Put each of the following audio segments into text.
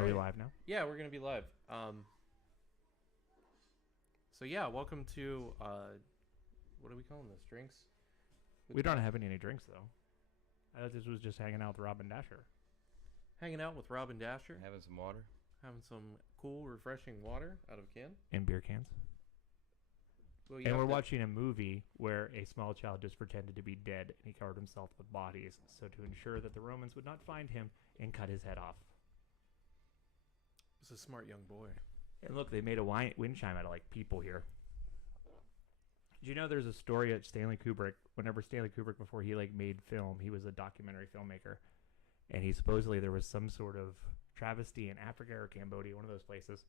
Are we live now? Yeah, we're gonna be live. So yeah, welcome to what are we calling this? Drinks? We don't have any drinks though. I thought this was just hanging out with Robin Dasher. Hanging out with Robin Dasher, Having some water. having some cool, refreshing water out of a can. In beer cans. Well, And we're watching a movie where a small child just pretended to be dead and he covered himself with bodies so to ensure that the Romans would not find him and cut his head off. It's a smart young boy. And look, they made a wind chime out of like people here. Did you know there's a story at Stanley Kubrick? Whenever Stanley Kubrick, before he like made film, he was a documentary filmmaker, and he supposedly there was some sort of travesty in Africa or Cambodia, one of those places,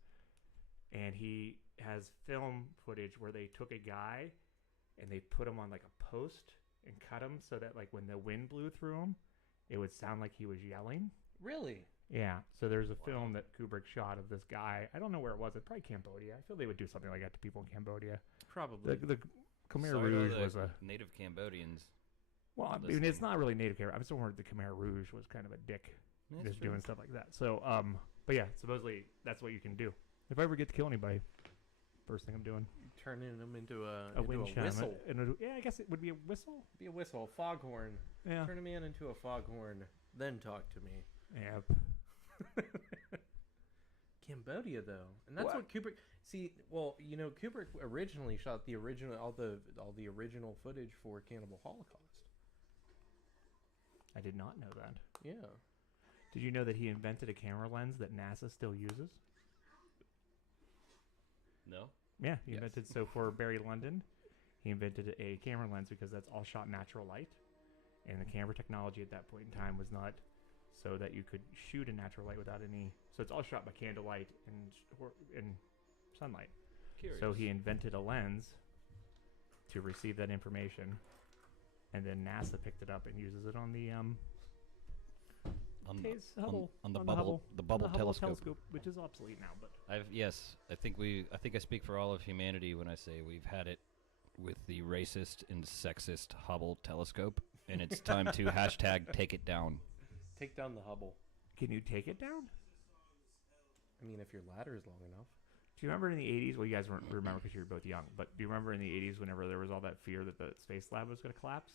and he has film footage where they took a guy and they put him on like a post and cut him so that like when the wind blew through him, it would sound like he was yelling. Really? Yeah, so there's a film that Kubrick shot of this guy. I don't know where it was. It's probably Cambodia. I feel they would do something like that to people in Cambodia. Probably. The Khmer Sorry to Rouge the was a... native Cambodians. Well, I mean, it's not really native Khmer. I'm still wondering the Khmer Rouge was kind of a dick That's just true. doing stuff like that. So, but yeah, supposedly that's what you can do. If I ever get to kill anybody, first thing I'm doing. Turning them into A wind chime. whistle. Yeah, I guess it would be a whistle. Be a whistle, a foghorn. Yeah. Turn a man into a foghorn, then talk to me. Yep. Cambodia, though, and that's what Kubrick. See, well, you know, Kubrick originally shot the original, all the original footage for Cannibal Holocaust. I did not know that. Yeah. Did you know that he invented a camera lens that NASA still uses? No? Yeah, he Yes. invented, so for Barry Lyndon, he invented a camera lens because that's all shot natural light. And the camera technology at that point in time was not so that you could shoot in natural light without any. So it's all shot by candlelight and sunlight. Curious. So he invented a lens to receive that information, and then NASA picked it up and uses it on the on the, Hubble, on the on Bubble the Bubble Hubble telescope. which is obsolete now. But I think I speak for all of humanity when I say we've had it with the racist and sexist Hubble telescope, and it's time to hashtag take it down. Take down the Hubble. can you take it down? I mean, if your ladder is long enough. Do you remember in the 80s? Well, you guys won't remember because you were both young. But do you remember in the 80s whenever there was all that fear that the space lab was going to collapse?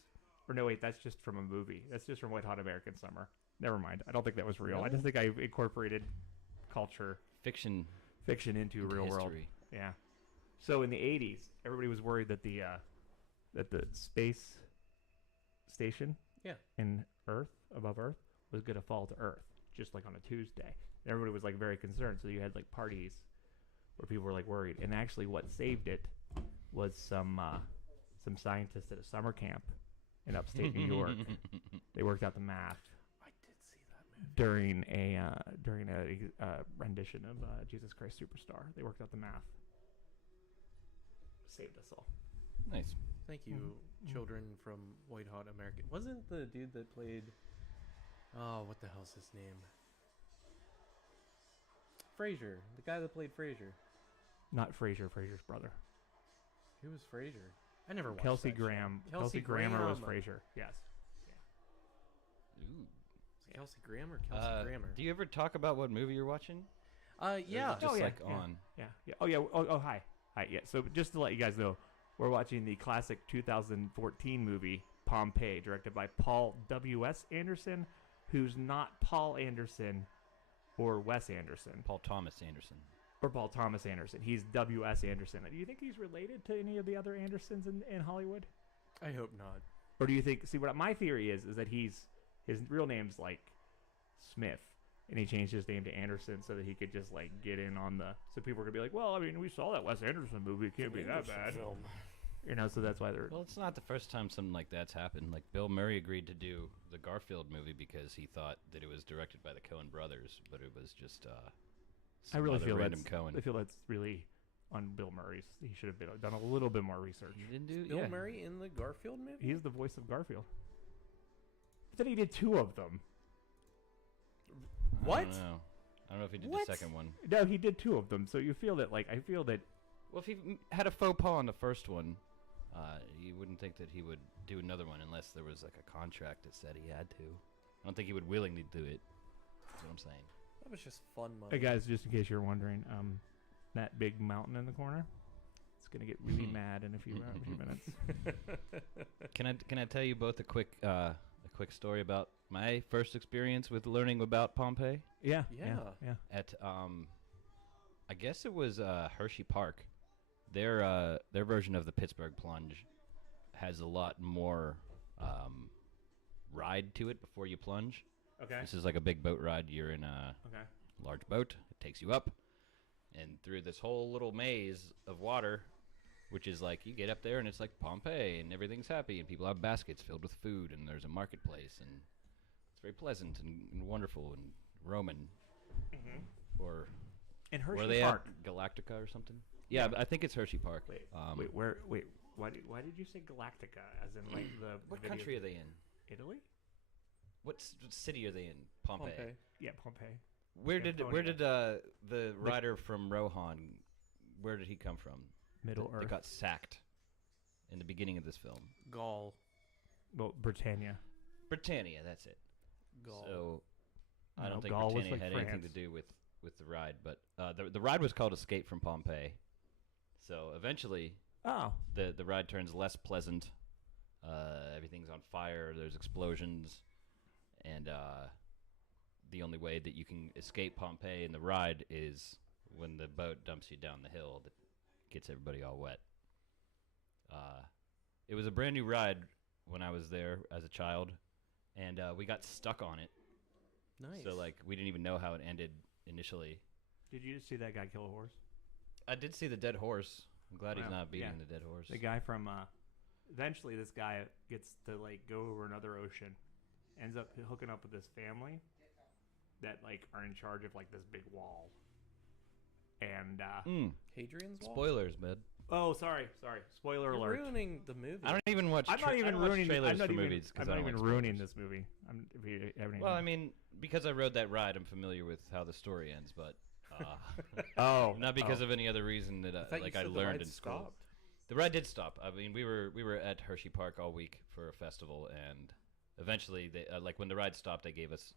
Or no, wait, that's just from a movie. That's just from Wet Hot American Summer. Never mind. I don't think that was real. I just think I incorporated culture, Fiction fiction into real world. history. Yeah. So in the 80s, everybody was worried that the space station Yeah. in Earth, above Earth, was going to fall to Earth, just like on a Tuesday. And everybody was like very concerned. So you had like parties where people were like worried. And actually what saved it was some scientists at a summer camp in upstate New York. They worked out the math I did see that movie. during a rendition of Jesus Christ Superstar. They worked out the math. Saved us all. Nice. Thank you, children from White Hot American. Wasn't the dude that played... Oh, what the hell's his name? Frasier. The guy that played Frasier. Not Frasier, Frasier's brother. Who was Frasier? I never watched Kelsey that show. Graham. Kelsey Grammer was Graham. Frasier. Yes. Ooh. Is it Kelsey Graham or Kelsey Grammer? Do you ever talk about what movie you're watching? Yeah. Or is it just yeah, like yeah, on. Yeah. Yeah. Oh yeah. Oh hi. Hi. Yeah. So just to let you guys know, we're watching the classic 2014 movie Pompeii, directed by Paul W.S. Anderson, who's not Paul Anderson or Wes Anderson Paul Thomas Anderson. or Paul Thomas Anderson. He's W.S. Anderson. Do you think he's related to any of the other Andersons in Hollywood? I hope not. Or do you think? See, what my theory is that his real name's like Smith, and he changed his name to Anderson so that he could just like get in on the. So people are gonna be like, well, I mean, we saw that Wes Anderson movie. It can't be that bad. Film. You know, so that's why they're. Well, it's not the first time something like that's happened. Like Bill Murray agreed to do the Garfield movie because he thought that it was directed by the Coen brothers, but it was just I really feel random that's. Coen. I feel that's really on Bill Murray's. He should have done a little bit more research. He didn't do Bill yeah. Murray in the Garfield movie? He's the voice of Garfield. But then he did two of them. What? I don't know. I don't know if he did What? the second one. No, he did two of them. So you feel that, like, I feel that. Well, if he had a faux pas on the first one, you wouldn't think that he would do another one unless there was like a contract that said he had to. I don't think he would willingly do it. That's what I'm saying. That was just fun money. Hey guys, just in case you're wondering, that big mountain in the corner, it's gonna get really mad in a few minutes. Can I tell you both a quick story about my first experience with learning about Pompeii? Yeah. At I guess it was Hershey Park. Their version of the Pittsburgh Plunge has a lot more ride to it before you plunge. Okay. This is like a big boat ride. You're in a large boat. It takes you up and through this whole little maze of water, which is like you get up there and it's like Pompeii and everything's happy and people have baskets filled with food and there's a marketplace and it's very pleasant and wonderful and Roman. Mm-hmm. Or in Hershey were they Park, at Galactica or something? Yeah, I think it's Hershey Park. Wait, why did you say Galactica? As in like the what country are they in? Italy? What city are they in? Pompeii. Yeah, Pompeii. Where did the rider from Rohan? Where did he come from? Middle Earth. That got sacked in the beginning of this film. Gaul. Well, Britannia. Britannia, that's it. Gaul. So I don't think Gaul Britannia was like had anything to do with the ride, but the ride was called Escape from Pompeii. So eventually, the ride turns less pleasant. Everything's on fire. There's explosions, and the only way that you can escape Pompeii in the ride is when the boat dumps you down the hill that gets everybody all wet. It was a brand new ride when I was there as a child, and we got stuck on it. Nice. So like we didn't even know how it ended initially. Did you see that guy kill a horse? I did see the dead horse. I'm glad he's not beating the dead horse. The guy from eventually this guy gets to like go over another ocean, ends up hooking up with this family that like are in charge of like this big wall. And Hadrian's Wall? Spoilers, man. Oh, sorry. Spoiler You're alert. ruining the movie. I don't even watch. I'm not even I don't watch ruining. trailers I'm not for even, movies. I'm not even ruining this movie. If you haven't Well, I mean, because I rode that ride, I'm familiar with how the story ends, but not because of any other reason that I learned in school. Stopped. The ride did stop. I mean, we were at Hershey Park all week for a festival, and eventually, they like when the ride stopped, they gave us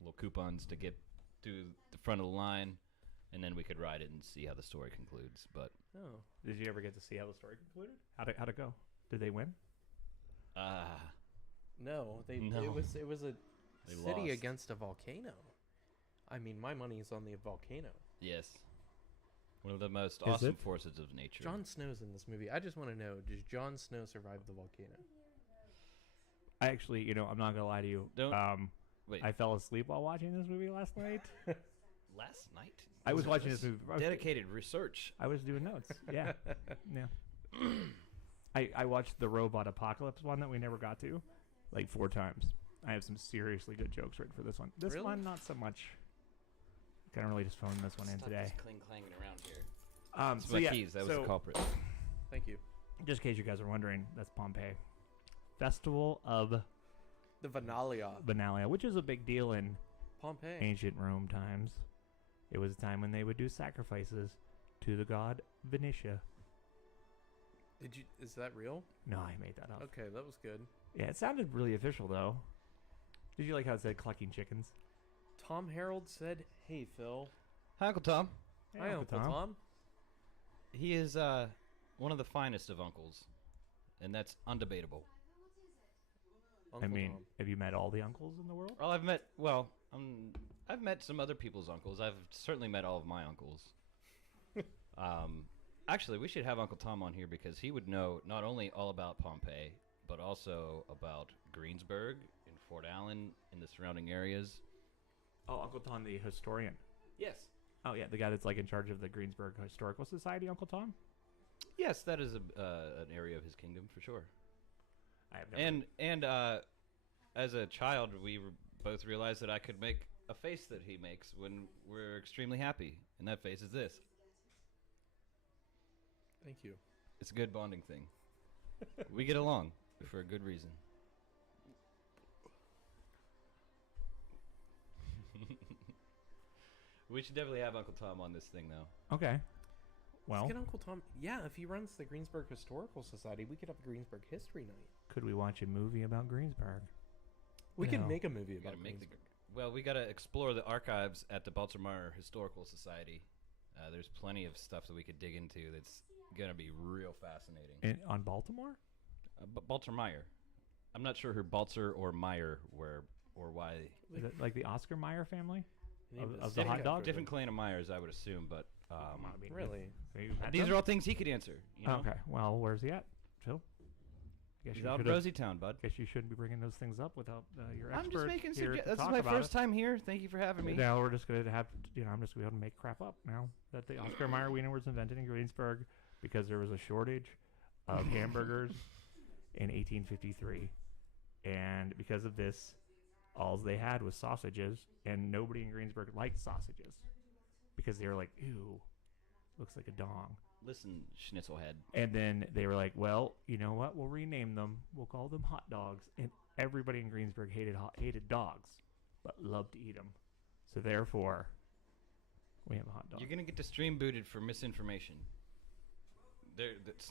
little coupons to get to the front of the line, and then we could ride it and see how the story concludes. But did you ever get to see how the story concluded? How'd it go? Did they win? No, No. It was a They city lost. against a volcano. I mean, my money is on the volcano. yes, one of the most Is awesome it? forces of nature. Jon Snow's in this movie. I just want to know, does Jon Snow survive the volcano? I actually, I'm not gonna lie to you. Don't- Wait, I fell asleep while watching this movie last night. last night? I was watching this movie. Dedicated research. I was doing notes. Yeah, yeah. I watched the Robot Apocalypse one that we never got to, like 4 times. I have some seriously good jokes written for this one. This Really? one, not so much. Kind of really just phoned this one in Stop today. this clang-clanging around here. So my yeah, keys. That was the culprit. Thank you. just in case you guys are wondering, that's Pompeii. Festival of The Venalia. Benalia, which is a big deal in Pompeii. ancient Rome times. It was a time when they would do sacrifices to the god Venetia. Is that real? No, I made that up. Okay, that was good. Yeah, it sounded really official though. Did you like how it said clucking chickens? Tom Harrold said, "Hey Phil." Hi, Uncle Tom. Hey, Hi, Uncle Tom. He is one of the finest of uncles, and that's undebatable. Uncle I mean, Tom. have you met all the uncles in the world? Well, I've met some other people's uncles. I've certainly met all of my uncles. Actually, we should have Uncle Tom on here because he would know not only all about Pompeii, but also about Greensburg and Fort Allen and the surrounding areas. Oh, Uncle Tom, the historian. Yes. Oh yeah, the guy that's like in charge of the Greensburg Historical Society, Uncle Tom. Yes, that is an area of his kingdom for sure. I have never. And as a child, we both realized that I could make a face that he makes when we're extremely happy, and that face is this. Thank you. It's a good bonding thing. We get along for a good reason. We should definitely have Uncle Tom on this thing, though. Okay. Well, Let's get Uncle Tom. Yeah, if he runs the Greensburg Historical Society, we could have a Greensburg History Night. could we watch a movie about Greensburg? We could No. make a movie We gotta about make the Greensburg. Well, we got to explore the archives at the Baltimore Historical Society. There's plenty of stuff that we could dig into that's going to be real fascinating. On Baltimore? Baltimore. I'm not sure who Balzer or Meyer were or why. Is it like the Oscar Mayer family? Of the Different, hot dog? different clan of Myers, I would assume, but really? These are all things he could answer. You know? Okay, well, where's he at, Phil? He's out of Rosetown, bud. Guess you shouldn't be bringing those things up without your expert. I'm just making suggestions. This is my first time here. Thank you for having me. Now we're just going to have, I'm just going to be able to make crap up now that the Oscar Mayer Wiener was invented in Greensburg because there was a shortage of hamburgers in 1853. And because of this, all they had was sausages, and nobody in Greensburg liked sausages because they were like, ew, looks like a dong. Listen, Schnitzelhead. And then they were like, well, you know what? We'll rename them. We'll call them hot dogs. And everybody in Greensburg hated dogs, but loved to eat them. So therefore, we have a hot dog. You're going to get to stream booted for misinformation.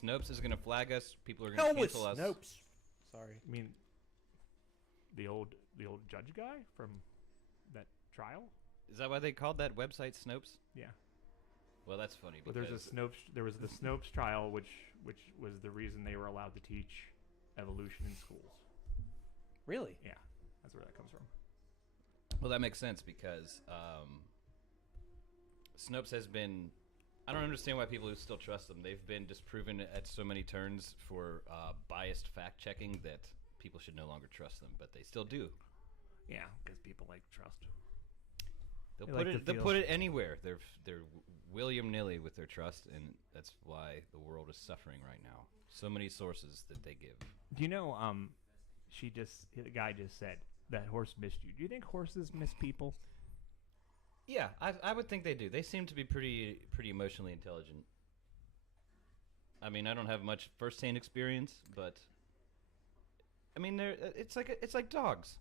Snopes is going to flag us. People are going to cancel us. Snopes. Sorry. I mean, the old judge guy from that trial? Is that why they called that website Snopes? Yeah. Well, that's funny. Well, there was the Snopes trial, which was the reason they were allowed to teach evolution in schools. Really? Yeah, that's where that comes from. Well, that makes sense because Snopes has been. I don't understand why people still trust them. They've been disproven at so many turns for biased fact checking that people should no longer trust them, but they still do. Yeah, because people like trust. They'll put it anywhere. They're willy-nilly with their trust, and that's why the world is suffering right now. So many sources that they give. Do you know? The guy just said that horse missed you. Do you think horses miss people? Yeah, I would think they do. They seem to be pretty emotionally intelligent. I mean, I don't have much first-hand experience, but I mean, it's like dogs,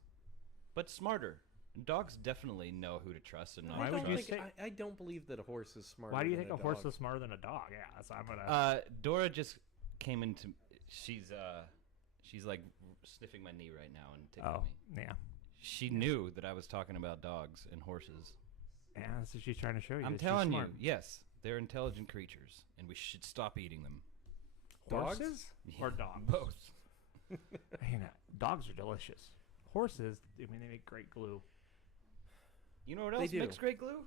but smarter. Dogs definitely know who to trust and not Why to would you trust. say? I don't believe that a horse is smarter. Why do you think than a horse is smarter than a dog? Yeah, that's what I'm gonna. Dora just came into. She's like sniffing my knee right now and tickling me. Yeah. She knew that I was talking about dogs and horses. Yeah, that's what she's trying to show you. I'm telling you, yes, they're intelligent creatures, and we should stop eating them. Horses or dogs? Both. Dogs are delicious. Horses, I mean, they make great glue. You know what else makes great glue?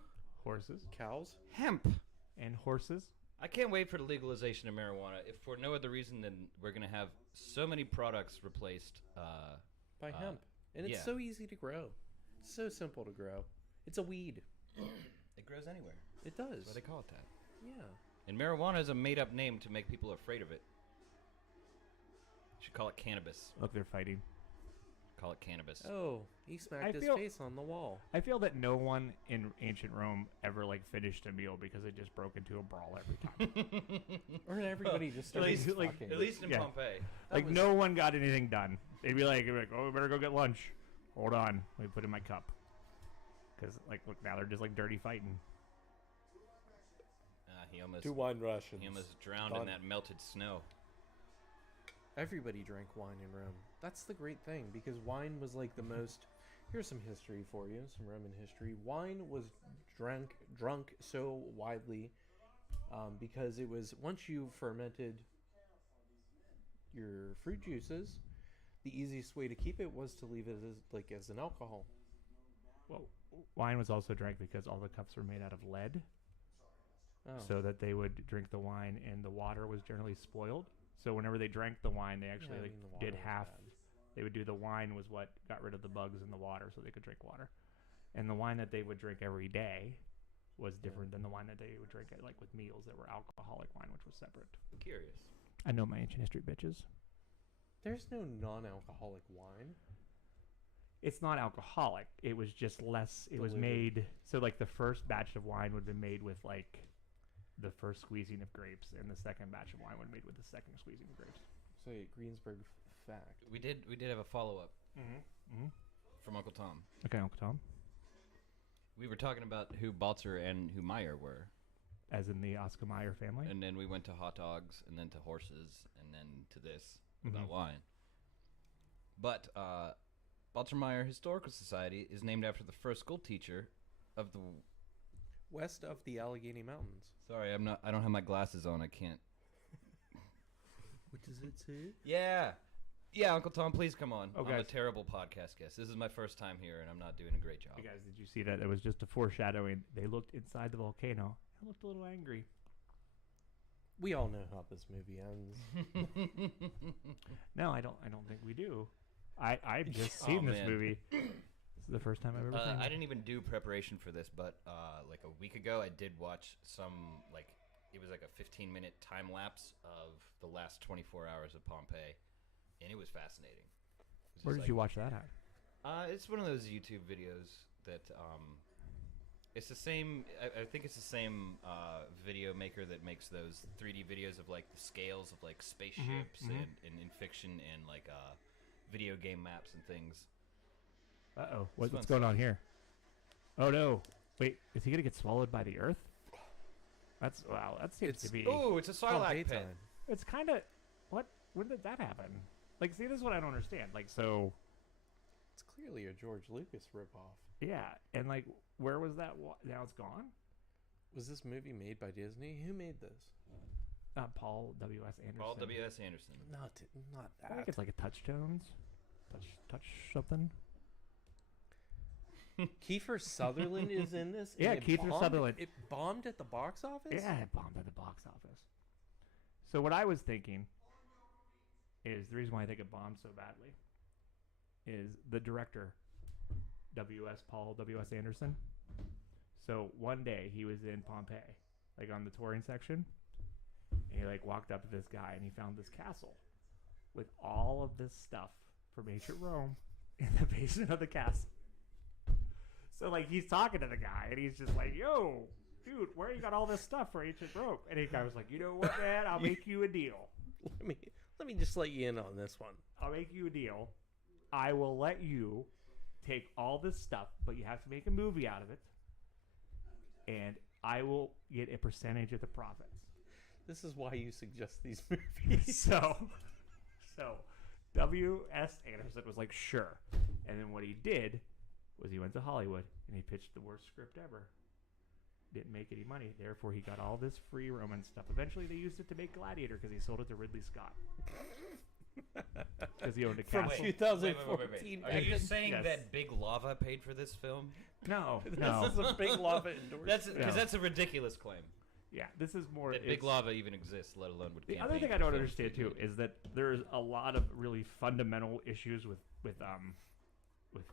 Horses. Cows. Hemp. And horses. I can't wait for the legalization of marijuana. If for no other reason than we're going to have so many products replaced by hemp. And it's so easy to grow. It's so simple to grow. It's a weed. It grows anywhere. It does. That's why they call it that. Yeah. And marijuana is a made-up name to make people afraid of it. You should call it cannabis. Look, they're fighting. Call it cannabis. Oh, he smacked his face on the wall. I feel that no one in ancient Rome ever finished a meal because it just broke into a brawl every time. Or everybody just started at least in Pompeii. No one got anything done. They'd be like, oh, we better go get lunch. Hold on, let me put in my cup. Because look, now they're just dirty fighting. He almost 2 wine Russians. He almost drowned in that melted snow. Everybody drank wine in Rome. That's the great thing, because wine was the most... Here's some history for you, some Roman history. Wine was drunk so widely because it was, once you fermented your fruit juices, the easiest way to keep it was to leave it as an alcohol. Well, wine was also drank because all the cups were made out of lead, so that they would drink the wine and the water was generally spoiled. So whenever they drank the wine, they actually did half. They would do the wine was what got rid of the bugs in the water, so they could drink water. And the wine that they would drink every day was different than the wine that they would drink with meals that were alcoholic wine, which was separate. Curious. I know my ancient history, bitches. There's no non-alcoholic wine. It's not alcoholic. It was just less. It was made so the first batch of wine would have been made with the first squeezing of grapes, and the second batch of wine would be made with the second squeezing of grapes. So Greensburg fact. We did have a follow-up from Uncle Tom. Okay, Uncle Tom. We were talking about who Balzer and who Meyer were. As in the Oscar Mayer family? And then we went to hot dogs, and then to horses, and then to this about wine. But Baltimore Historical Society is named after the first school teacher of the... West of the Allegheny Mountains. Sorry, I don't have my glasses on. I can't. What does it say? Yeah. Yeah, Uncle Tom, please come on. Oh, I'm a guys. terrible podcast guest. This is my first time here, and I'm not doing a great job. Hey guys, did you see that? It was just a foreshadowing. They looked inside the volcano. It looked a little angry. We all know how this movie ends. No, I don't think we do. I've just seen this man. movie. This is the first time I've ever seen it. I didn't even do preparation for this, but like a week ago, I did watch some, like, it was like a 15-minute time lapse of the last 24 hours of Pompeii, and it was fascinating. Where did you watch that at? It's one of those YouTube videos that it's the same. I think it's the same video maker that makes those 3D videos of like the scales of like spaceships and in fiction and like video game maps and things. Uh-oh. What's going on here? Oh, no. Wait, is he going to get swallowed by the Earth? Wow, that seems to be... Oh, it's a Sarlacc Pompeii pit. time. It's kind of... What? When did that happen? Like, see, this is what I don't understand. Like, so... It's clearly a George Lucas ripoff. Yeah, and like, where was that? Now it's gone? Was this movie made by Disney? Who made this? Paul W.S. Anderson. Paul W.S. Anderson. Not I think that. it's like a Touchstones. Touch something. Kiefer Sutherland is in this. Yeah, and Kiefer Sutherland. It bombed at the box office? Yeah, it bombed at the box office. So what I was thinking is the reason why I think it bombed so badly is the director, Paul W.S. Anderson. So one day he was in Pompeii, like on the touring section, and he like walked up to this guy and he found this castle with all of this stuff from ancient Rome in the basement of the castle. So like he's talking to the guy and he's just like, "Yo, dude, where you got all this stuff for ancient Rome?" And the guy was like, "You know what, man? I'll make you a deal. Let me just let you in on this one. I'll make you a deal. I will let you take all this stuff, but you have to make a movie out of it, and I will get a percentage of the profits." This is why you suggest these movies. So W.S. Anderson was like, "Sure." And then what he did was he went to Hollywood and he pitched the worst script ever. Didn't make any money. Therefore, he got all this free Roman stuff. Eventually, they used it to make Gladiator because he sold it to Ridley Scott. Because he owned a From castle. 2014. Are you saying Yes. that Big Lava paid for this film? No, This no. is a big lava endorsement. That's because No. that's a ridiculous claim. Yeah, this is more... That Big Lava even exists, let alone would The campaign other thing I for don't films understand to do too it. is that there's a lot of really fundamental issues with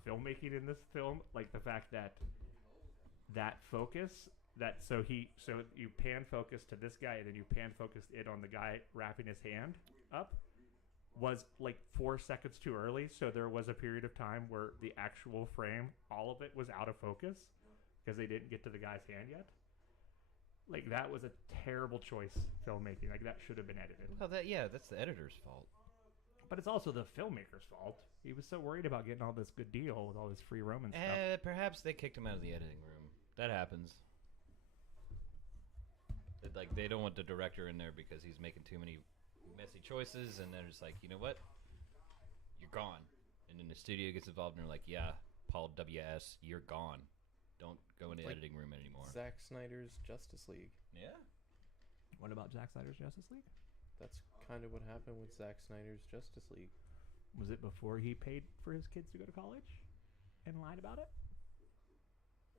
filmmaking in this film, like the fact that focus so you pan focus to this guy and then you pan focus it on the guy wrapping his hand up was like 4 seconds too early. So there was a period of time where the actual frame, all of it was out of focus because they didn't get to the guy's hand yet. Like that was a terrible choice filmmaking. Like that should have been edited. Well, that's the editor's fault. But it's also the filmmaker's fault. He was so worried about getting all this good deal with all this free Roman stuff. Perhaps they kicked him out of the editing room. That happens. Like they don't want the director in there because he's making too many messy choices, and they're just like, you know what, you're gone. And then the studio gets involved, and they're like, yeah, Paul W.S., you're gone. Don't go in the Like editing room anymore. Zack Snyder's Justice League. Yeah. What about Zack Snyder's Justice League? That's kind of what happened with Zack Snyder's Justice League. Was it before he paid for his kids to go to college and lied about it?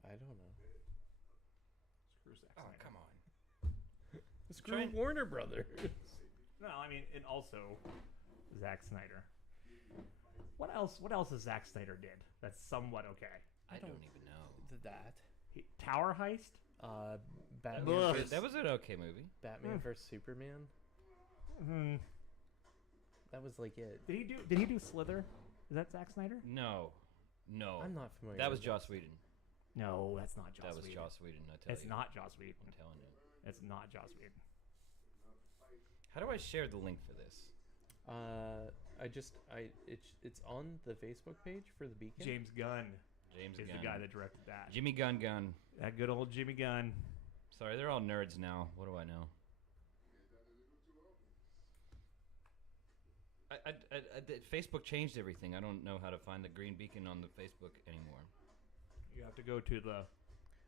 I don't know. Screw Zack Oh, Snyder. come on. Screw Warner Brothers. No, I mean, and also Zack Snyder. What else has Zack Snyder did that's somewhat okay? I don't even know. That. Tower Heist? Batman. Ugh. Vs. That was an okay movie. Batman vs Superman. Hmm. That was like it. Did he do Slither? Is that Zack Snyder? No. I'm not familiar. That was with Joss Whedon. No, that's not Joss That was Whedon. Joss Whedon, I tell It's you. not Joss Whedon. I'm telling you. It's not Joss Whedon. How do I share the link for this? It's on the Facebook page for the Beacon. James Gunn James is Gunn. the guy that directed that. Jimmy Gunn. That good old Jimmy Gunn. Sorry, they're all nerds now. What do I know? Facebook changed everything. I don't know how to find the green beacon on the Facebook anymore. You have to go to the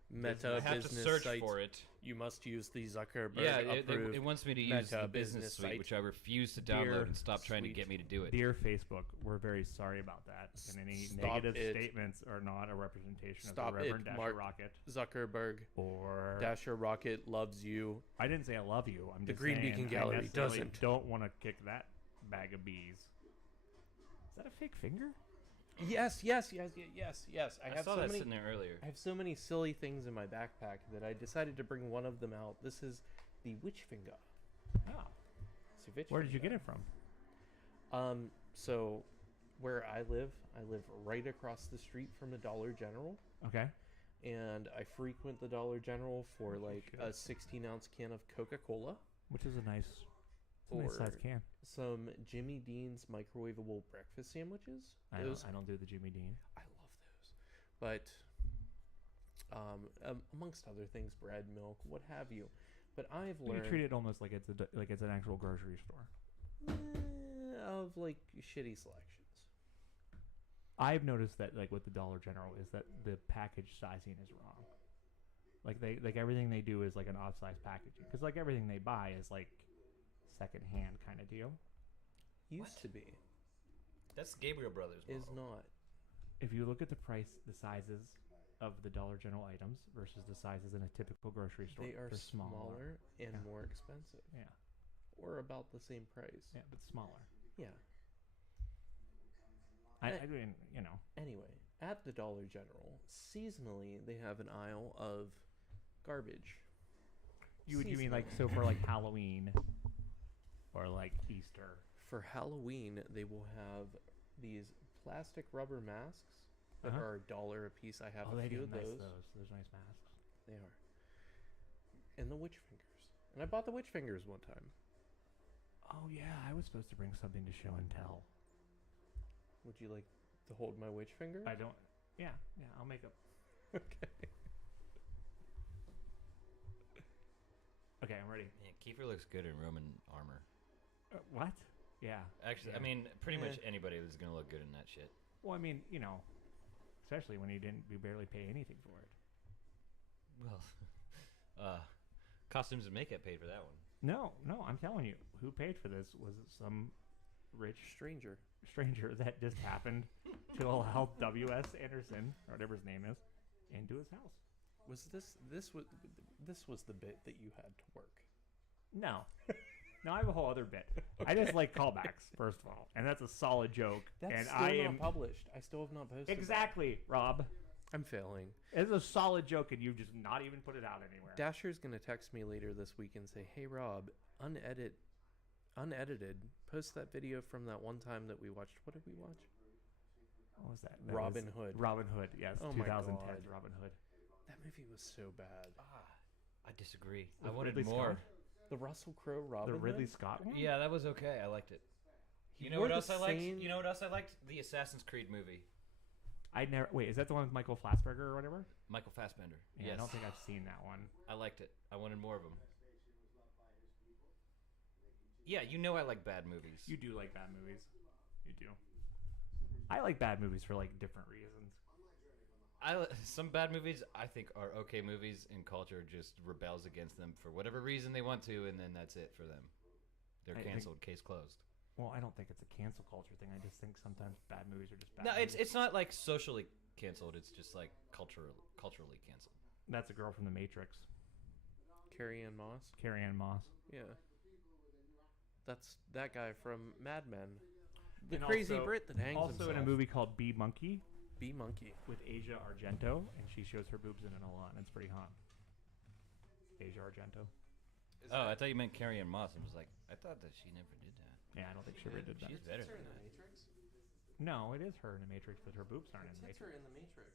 Meta I have business to search site. for it. You must use the Zuckerberg Yeah, approved. it wants me to use Meta the business business suite, site. which I refuse to Dear download and stop trying to sweet. get me to do it. Dear Facebook, we're very sorry about that. And any Stop negative it. statements are not a representation Stop of the it, Reverend Dasher Mark Rocket. Zuckerberg. Or Dasher Rocket loves you. I didn't say I love you. I'm The just Green saying Beacon I Gallery necessarily doesn't. Don't want to kick that bag of bees. Is that a fake finger? Yes. I have saw so that many. sitting there earlier. I have so many silly things in my backpack that I decided to bring one of them out. This is the witch finger. Oh. It's a witch Where did you finger. get it from? So where I live right across the street from a Dollar General, Okay. and I frequent the Dollar General for You like should. a 16-ounce can of Coca-Cola Which is a nice or size can. some Jimmy Dean's microwavable breakfast sandwiches. I don't do the Jimmy Dean. I love those. But amongst other things, bread, milk, what have you. But I've You learned treat it almost like it's an actual grocery store. of like shitty selections. I've noticed that like with the Dollar General is that the package sizing is wrong. Like everything they do is like an off-size packaging because like everything they buy is like second-hand kind of deal. Used to be. That's Gabriel Brothers. Is model. not. If you look at the sizes of the Dollar General items versus the sizes in a typical grocery store, They are they're smaller and Yeah. more expensive. Yeah, Or about the same price. yeah, but smaller. Yeah. I mean, you know, Anyway, at the Dollar General, seasonally they have an aisle of garbage. you mean like Seasonally. so for like Halloween or like Easter? For Halloween, they will have these plastic rubber masks that Uh-huh. are $1 a piece. I have Oh, a they few do of nice those. those nice masks. They are. And the witch fingers. And I bought the witch fingers one time. Oh yeah, I was supposed to bring something to show and tell. Would you like to hold my witch finger? I don't. Yeah, I'll make a. Okay. Okay, I'm ready. Man, Kiefer looks good in Roman armor. What? Yeah. Actually, Yeah. I mean, pretty much Eh. anybody is gonna look good in that shit. Well, I mean, you know, especially when you barely pay anything for it. Well, costumes and makeup paid for that one. No, I'm telling you, who paid for this was some rich Stranger. stranger that just happened to allow W.S. Anderson, or whatever his name is, into his house. Was this was the bit that you had to work? No. No, I have a whole other bit. I just like callbacks, first of all, and that's a solid joke. That's and still I not am published. I still have not posted. that. exactly, Rob. I'm failing. It's a solid joke, and you've just not even put it out anywhere. Dasher's gonna text me later this week and say, "Hey Rob, unedited, post that video from that one time that we watched. What did we watch? What was that? Robin Hood. Robin Hood, yes, Oh my 2010 God. Robin Hood. That movie was so bad. I disagree. I With wanted Ridley more. Scott? The Russell Crowe Robin The Ridley Hood? Scott one? Yeah, that was okay. I liked it. You know wore what else the I liked? same- You know what else I liked? The Assassin's Creed movie. I never. Wait, is that the one with Michael Fassbender or whatever? Michael Fassbender. Yeah, Yes. I don't think I've seen that one. I liked it. I wanted more of them. Yeah, you know I like bad movies. You do like bad movies. You do. I like bad movies for like different reasons. Some bad movies I think are okay movies, and culture just rebels against them for whatever reason they want to, and then that's it for them. They're I think- canceled. Case closed. Well, I don't think it's a cancel culture thing. I just think sometimes bad movies are just bad. No, movies. it's not like socially canceled. It's just like culturally canceled. That's a girl from The Matrix, Carrie Ann Moss. Carrie Ann Moss. Yeah. That's that guy from Mad Men. The And crazy also- Brit that hangs Also in a himself. movie called Bee Monkey Bee Monkey. with Asia Argento, and she shows her boobs in it a lot, and it's pretty hot. Asia Argento. I thought you meant Carrie Ann Moss. I was like, I thought that she never did that. Yeah, I don't think she ever did that. She's better than in the that. Matrix? No, it is her in The Matrix, but her boobs aren't in The Tits Matrix. are in the Matrix.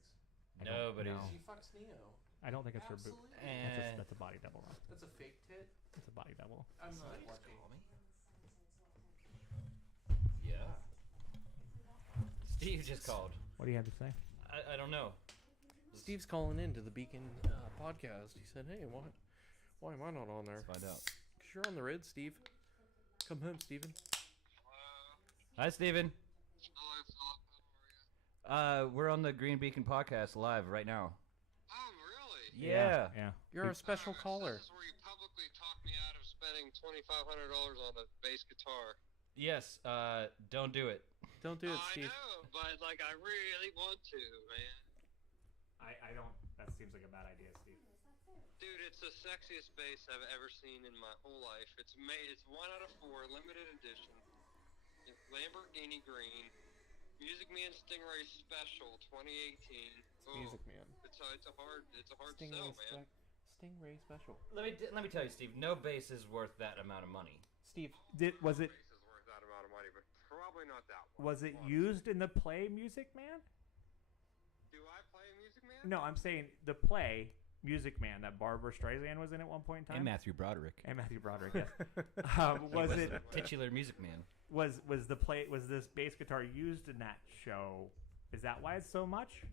I don't Nobody's. know. She fucks Neo. I don't think it's her boob. Eh. That's a body double. Rob. That's a fake tit. That's a body double. I'm not Somebody's lucky. call me. Yeah. Steve just called. What do you have to say? I don't know. Steve's calling in to the Beacon podcast. He said, "Hey, why am I not on there? Let's find out. 'Cause you're on the red, Steve. Come home, Steven." Hi, Steven. Hello, Philip. How are you? We're on the Green Beacon podcast live right now. Oh, really? Yeah. You're a special caller. This is where you publicly talk me out of spending $2,500 on a bass guitar. Yes. Don't do it. Don't do it, Steve. I know, but like I really want to, man. I don't. That seems like a bad idea, Steve. Dude, it's the sexiest bass I've ever seen in my whole life. It's 1 out of 4, limited edition. Lamborghini green. Music Man Stingray Special 2018. Music Man. It's a hard Stingray sell, man. Stingray Special. Let me tell you, Steve. No bass is worth that amount of money. Steve, Was it Bass is worth that amount of money, but probably not that one. was it used in the play Music Man? Do I play Music Man? No, I'm saying the play Music Man that Barbara Streisand was in at one point in time. And Matthew Broderick. And Matthew Broderick. Yes. Was it titular Music Man? Was this bass guitar used in that show? Is that why it's so much?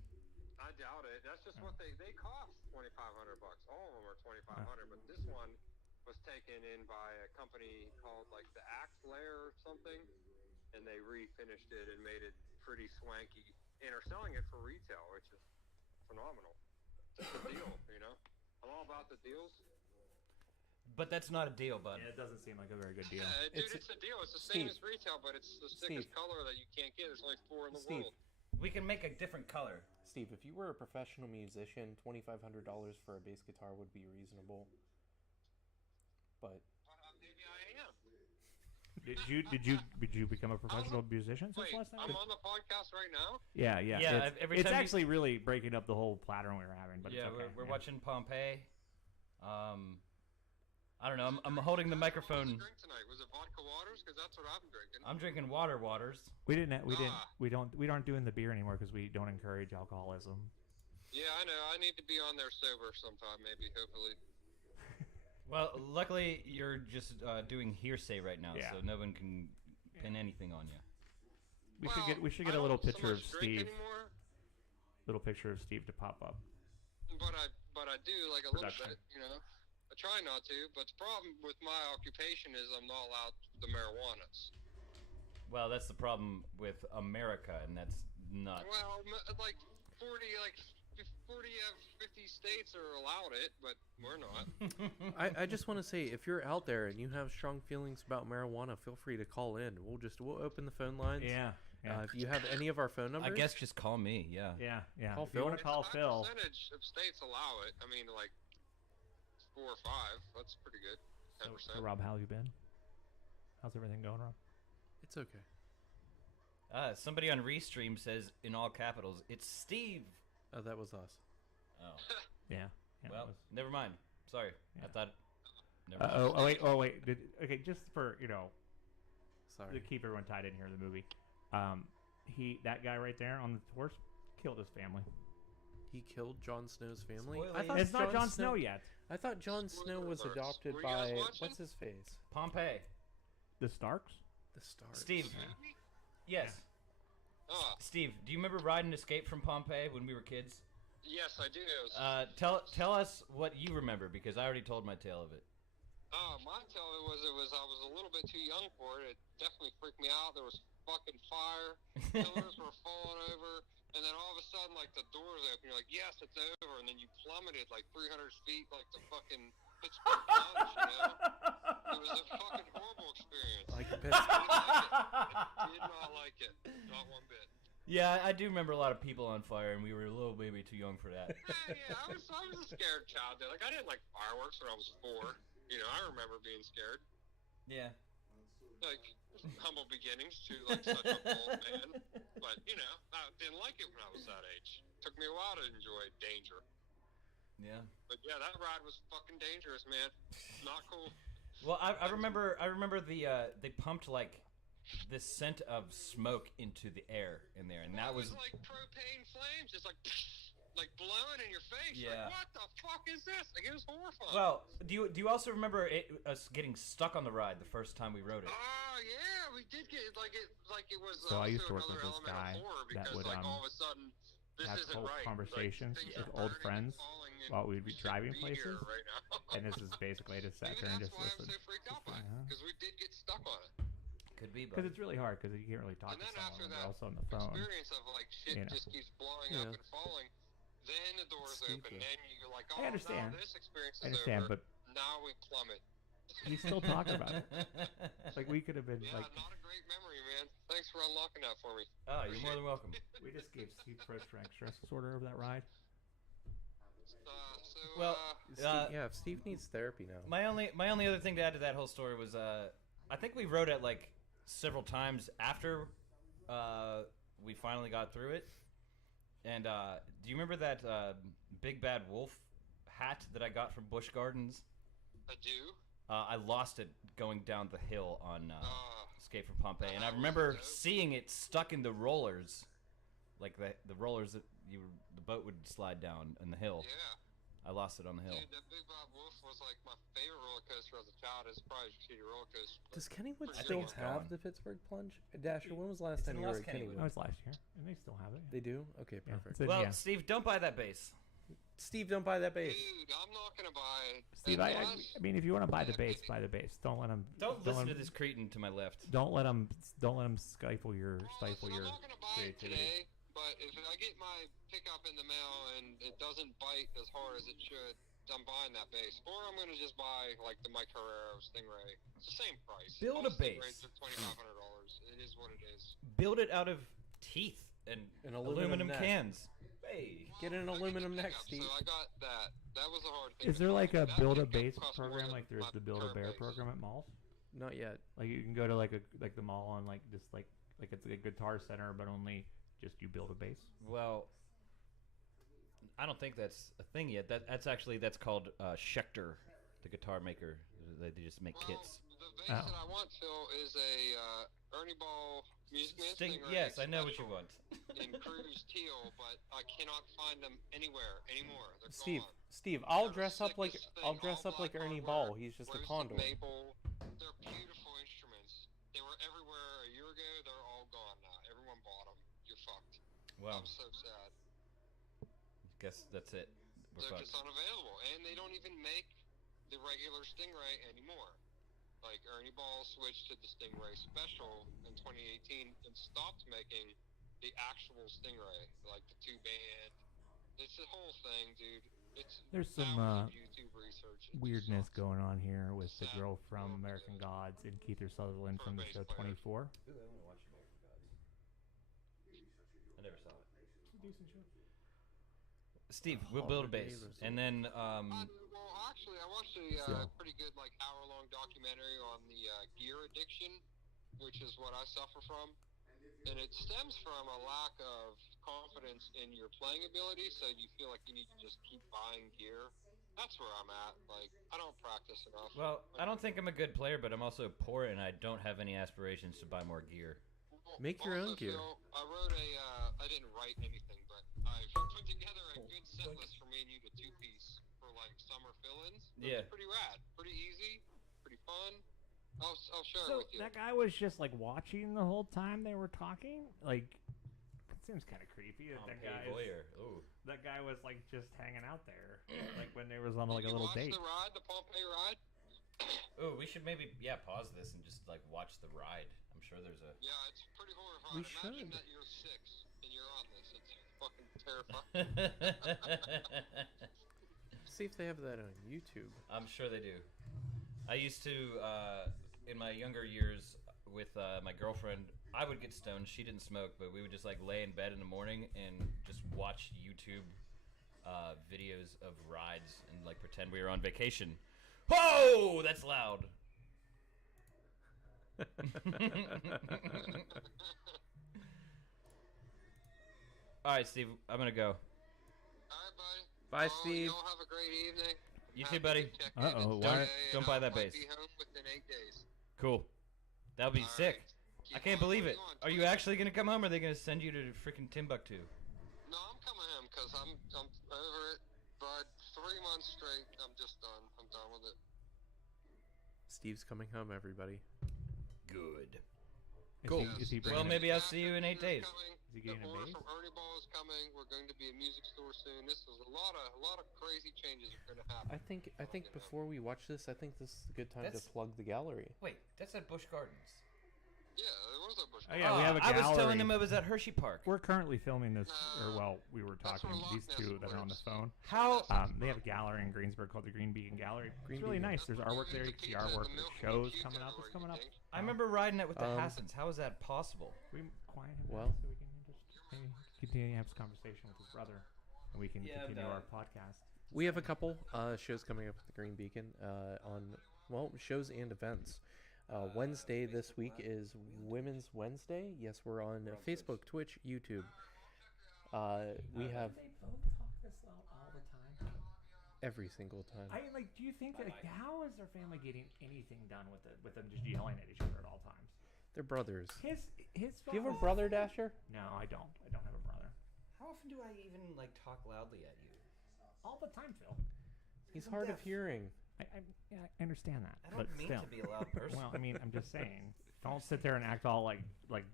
I doubt it. That's just what they cost $2,500. All of them are $2,500, but this one was taken in by a company called like the Axe Lair or something, and they refinished it and made it pretty swanky, and are selling it for retail, which is phenomenal. It's a deal, you know. I'm all about the deals. But that's not a deal, bud. Yeah, it doesn't seem like a very good deal. Dude, it's a deal. It's the same as retail, but it's the sickest color that you can't get. There's only 4 in the world. We can make a different color. Steve, if you were a professional musician, $2,500 for a bass guitar would be reasonable. But maybe I am. Did you become a professional musician since Wait, last night? I'm on the podcast right now? Yeah. Yeah, every It's time you- actually really breaking up the whole pattern we were having, but Yeah, it's okay. we're watching Pompeii. I don't know. I'm holding the microphone. What did you drink tonight? Was it vodka waters? Because that's what I'm drinking. I'm drinking waters. We aren't doing the beer anymore because we don't encourage alcoholism. Yeah, I know. I need to be on there sober sometime, maybe, hopefully. Well, luckily you're just doing hearsay right now, Yeah. so no one can pin anything on you. We should get I a little don't so picture of much drink Steve. anymore, Little picture of Steve to pop up. but I do like a Production. little bit, you know. I try not to, but the problem with my occupation is I'm not allowed the marijuanas. Well, that's the problem with America, and that's nuts. Well, like 40 out of 50 states are allowed it, but we're not. I just want to say, if you're out there and you have strong feelings about marijuana, feel free to call in. We'll open the phone lines. Yeah. If you have any of our phone numbers, I guess just call me. Yeah. Yeah. Call If you Phil. want to call A high Phil. percentage of states allow it. I mean, like 4 or 5. That's pretty good. 10%. So Rob, how have you been? How's everything going, Rob? it's okay. Somebody on Restream says in all capitals, "It's Steve." Oh, that was us. Oh. Yeah. Well, it was- never mind. Sorry. Yeah. I thought. Never mind. Oh wait. Okay, just for Sorry. to keep everyone tied in here in the movie, that guy right there on the horse killed his family. He killed Jon Snow's family. Spoiler. I thought It's not Jon Snow yet. I thought Jon Snow was Spoiler alerts. adopted Were you guys by watching? what's his face? Pompeii. The Starks. The Starks. Steve. Yes. Ah, Steve, do you remember riding Escape from Pompeii when we were kids? yes, I do. Tell us what you remember, because I already told my tale of it. My tell was I was a little bit too young for it. It definitely freaked me out. There was fucking fire. Pillars were falling over. And then all of a sudden, like, the doors open. You're like, yes, it's over. And then you plummeted like 300 feet like the fucking Pittsburgh Plunge, you know? It was a fucking horrible experience. Like I did not like it. Not one bit. Yeah, I do remember a lot of people on fire, and we were a little maybe too young for that. Yeah, I was a scared child. Like, I didn't like fireworks when I was 4. You know, I remember being scared. Yeah. Like, humble beginnings to like such a bold man. But, you know, I didn't like it when I was that age. Took me a while to enjoy danger. Yeah. But yeah, that ride was fucking dangerous, man. Not cool. Well, I remember they pumped like this scent of smoke into the air in there, and that It was like propane flames, just like blowing in your face. Yeah. Like, what the fuck is this? Like, it was horrifying. well. Do you also remember us getting stuck on the ride the first time we rode it? Oh yeah, we did get like it was. So I used to also work with another this element guy of horror that because would, like all of a sudden this have isn't whole right. conversations Like, things with are old burning and friends falling and while we'd be we shouldn't driving be here places. right now. And this is basically just sat Maybe there and that's just why listened. I'm so freaked out by it Uh-huh. because we did get stuck on it. Could be, because it's really hard because you can't really talk And to then someone after when they're that also on the phone. experience of like shit just keeps blowing up and falling, then the doors open. Then you're like, oh, I understand. now this experience is but now we plummet. he's still talking about it. Like we could have been like. Not a great memory, man. Thanks for unlocking that for me. Oh, you're more than welcome. We just gave Steve first rank stress disorder over that ride. If Steve needs therapy now. My only other thing to add to that whole story was I think we rode it like several times after we finally got through it. And do you remember that Big Bad Wolf hat that I got from Busch Gardens? I do. I lost it going down the hill on Escape from Pompeii, and I remember seeing it stuck in the rollers, like the rollers that the boat would slide down in the hill. Yeah. I lost it on the hill. Dude, that Big Bad Wolf was like my favorite roller coaster as a child. It's probably a shitty roller coaster. Does Kennywood still have the Pittsburgh Plunge? Dasher, when was the last time you were at Kennywood? That was last year, and they still have it. They do? Okay, perfect. Well, Steve, don't buy that base. Steve, don't buy that base. Dude, I'm not gonna buy it. Steve, I mean, if you want to buy the base, buy the base. Don't let him. Don't listen to this cretin to my left. Don't let him stifle your I'm not gonna buy it creativity. today, but if I get my pickup in the mail and it doesn't bite as hard as it should, I'm buying that base. Or I'm gonna just buy like the Mike Herrera Stingray. It's the same price. Build a base. Stingrays are $2,500. It is what it is. Build it out of teeth and aluminum cans. Hey, get an aluminum neck, Steve. So I got that. That was the hard thing. Is there like a build a base program like there's the Build a Bear program at malls? Not yet. Like you can go to like the mall and like just like it's like a guitar center, but only just you build a base. Well, I don't think that's a thing yet. That's called Schecter, the guitar maker. They just make kits. The base that I want, Phil, is a Ernie Ball Music Man Stingray. Yes, I know what you want. In cruise teal, but I cannot find them anywhere anymore. They're Steve, gone. Steve, I'll dress up like Ernie Ball. He's just a condor. Maple. They're beautiful instruments. They were everywhere a year ago. They're all gone now. Everyone bought them. You're fucked. Wow. I'm so sad. Guess that's it. They're just unavailable, and they don't even make the regular Stingray anymore. Like Ernie Ball switched to the Stingray Special in 2018 and stopped making the actual Stingray, like the two-band. It's a whole thing, dude. There's some YouTube research. weirdness going on here with the girl from American Gods and Keith Sutherland from the show 24. Ooh, I want to watch American Gods. I never saw it. It's a decent show. Steve, we'll build a base, and then well, actually, I watched a pretty good like hour-long documentary on the gear addiction, which is what I suffer from, and it stems from a lack of confidence in your playing ability, so you feel like you need to just keep buying gear. That's where I'm at. Like, I don't practice enough. Well, I don't think I'm a good player, but I'm also poor, and I don't have any aspirations to buy more gear. Make your own gear. Phil, I wrote I didn't write anything, but I've put together a good set list for me and you, the two-piece for like summer fill-ins. Yeah. Pretty rad, pretty easy, pretty fun. I'll share it So with you. that guy was just like watching the whole time they were talking. Like, it seems kind of creepy. That guy was like just hanging out there, like when they was on like a little date. The Pompeii ride. Oh, we should maybe pause this and just like watch the ride. I'm sure there's a. Yeah, it's pretty horrifying. We Imagine should. that you're 6 and you're on this. It's fucking terrifying. See if they have that on YouTube. I'm sure they do. I used to, in my younger years, with my girlfriend, I would get stoned. She didn't smoke, but we would just like lay in bed in the morning and just watch YouTube videos of rides and like pretend we were on vacation. Whoa, that's loud. All right, Steve, I'm gonna go. All right, buddy. Bye, Steve. Y'all have a great evening. You too, buddy. Uh-oh, don't buy that base. I'll be home within 8 days. Cool. That'll be All sick. right. I can't believe it. Are you actually gonna come home, or are they gonna send you to freaking Timbuktu? No, I'm coming home because I'm over it. But 3 months straight, I'm just done. I'm done with it. Steve's coming home, everybody. Good. Cool. Is he Well, maybe I'll see you in 8 days. Is he getting a the order base? from Ernie Ball is coming. We're going to be a music store soon. This is a lot of crazy changes are going to happen. I think before we watch this, I think this is a good time to That's- plug the gallery. Wait, that's at Busch Gardens. Oh, yeah, we have a I gallery. was telling him it was at Hershey Park. We're currently filming this, we were talking, these two that are on the phone. How? They have a gallery in Greensburg called the Green Beacon Gallery. It's really nice. There's artwork there. You can see artwork. There's shows coming up. It's coming up. I remember riding it with the Hassans. How is that possible? We quiet him Well. down so we can just maybe continue to have this conversation with his brother, and we can continue our podcast. We have a couple shows coming up at the Green Beacon on shows and events. Wednesday this week is Women's Wednesday. Yes, we're on Facebook, Twitch, YouTube. We have They both talk this loud all the time. every single time. Do you think that how is their family getting anything done with them just yelling at each other at all times? They're brothers. His Do you have a brother, Dasher? No, I don't. I don't have a brother. How often do I even talk loudly at you? All the time, Phil. He's hard of hearing. I understand that. I don't but mean still. to be a loud person. Well, I'm just saying. Don't sit there and act all like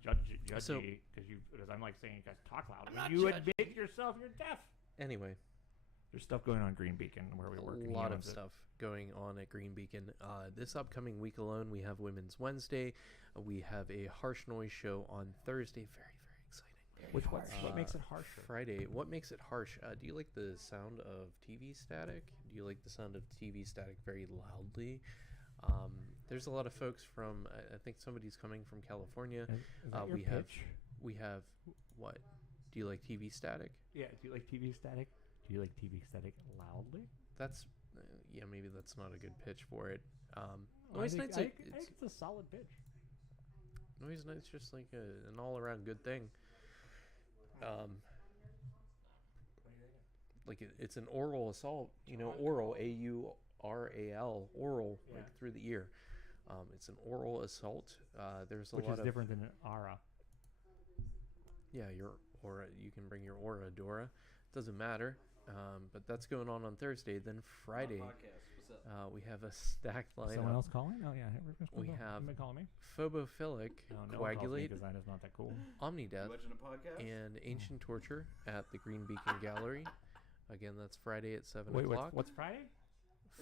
judgy because I'm saying you guys talk loud. I'm not You judging. admit yourself you're deaf. Anyway, There's stuff going on in Green Beacon where we work. a lot of stuff going on at Green Beacon. This upcoming week alone, we have Women's Wednesday. We have a Harsh Noise show on Thursday. Very, very exciting. What makes it harsher? Friday. What makes it harsh? Do you like the sound of TV static? Do you like the sound of TV static very loudly? There's a lot of folks from. I think somebody's coming from California. Is that your pitch? We have what? Do you like TV static? Yeah. Do you like TV static? Do you like TV static loudly? That's maybe that's not a good pitch for it. I Noise think Night's it's a solid pitch. Noise Night's just like an all-around good thing. It's an oral assault, oral, AURAL, oral, through the ear. It's an oral assault. There's a Which lot is different than an aura. Yeah, your aura. You can bring your aura, Dora. Doesn't matter. But that's going on Thursday. Then Friday, we have a stacked lineup. Someone else calling? Oh yeah, We have You've been calling me. Phobophilic, Coagulate, because that is not that cool. Omnideath, Watching a podcast? and Ancient Torture at the Green Beacon Gallery. Again, that's Friday at 7 o'clock. What's Friday?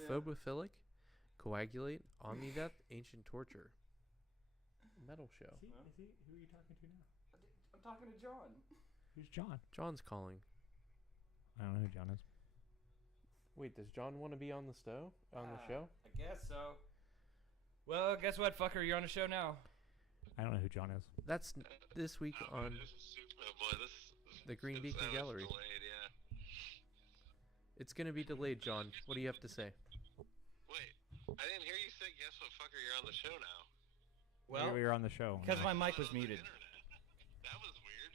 Phobophilic, Coagulate, Omnideath, Ancient Torture. Metal show. Who are you talking to now? I'm talking to John. Who's John? John's calling. I don't know who John is. Wait, does John want to be on the show? I guess so. Well, guess what, fucker? You're on the show now. I don't know who John is. That's this week on the Green Beacon Gallery. Delayed, yeah. It's going to be delayed, John. What do you have to say? Wait, I didn't hear you say, guess what, fucker, you're on the show now. Well, we were on the show. because my mic was muted. That was weird.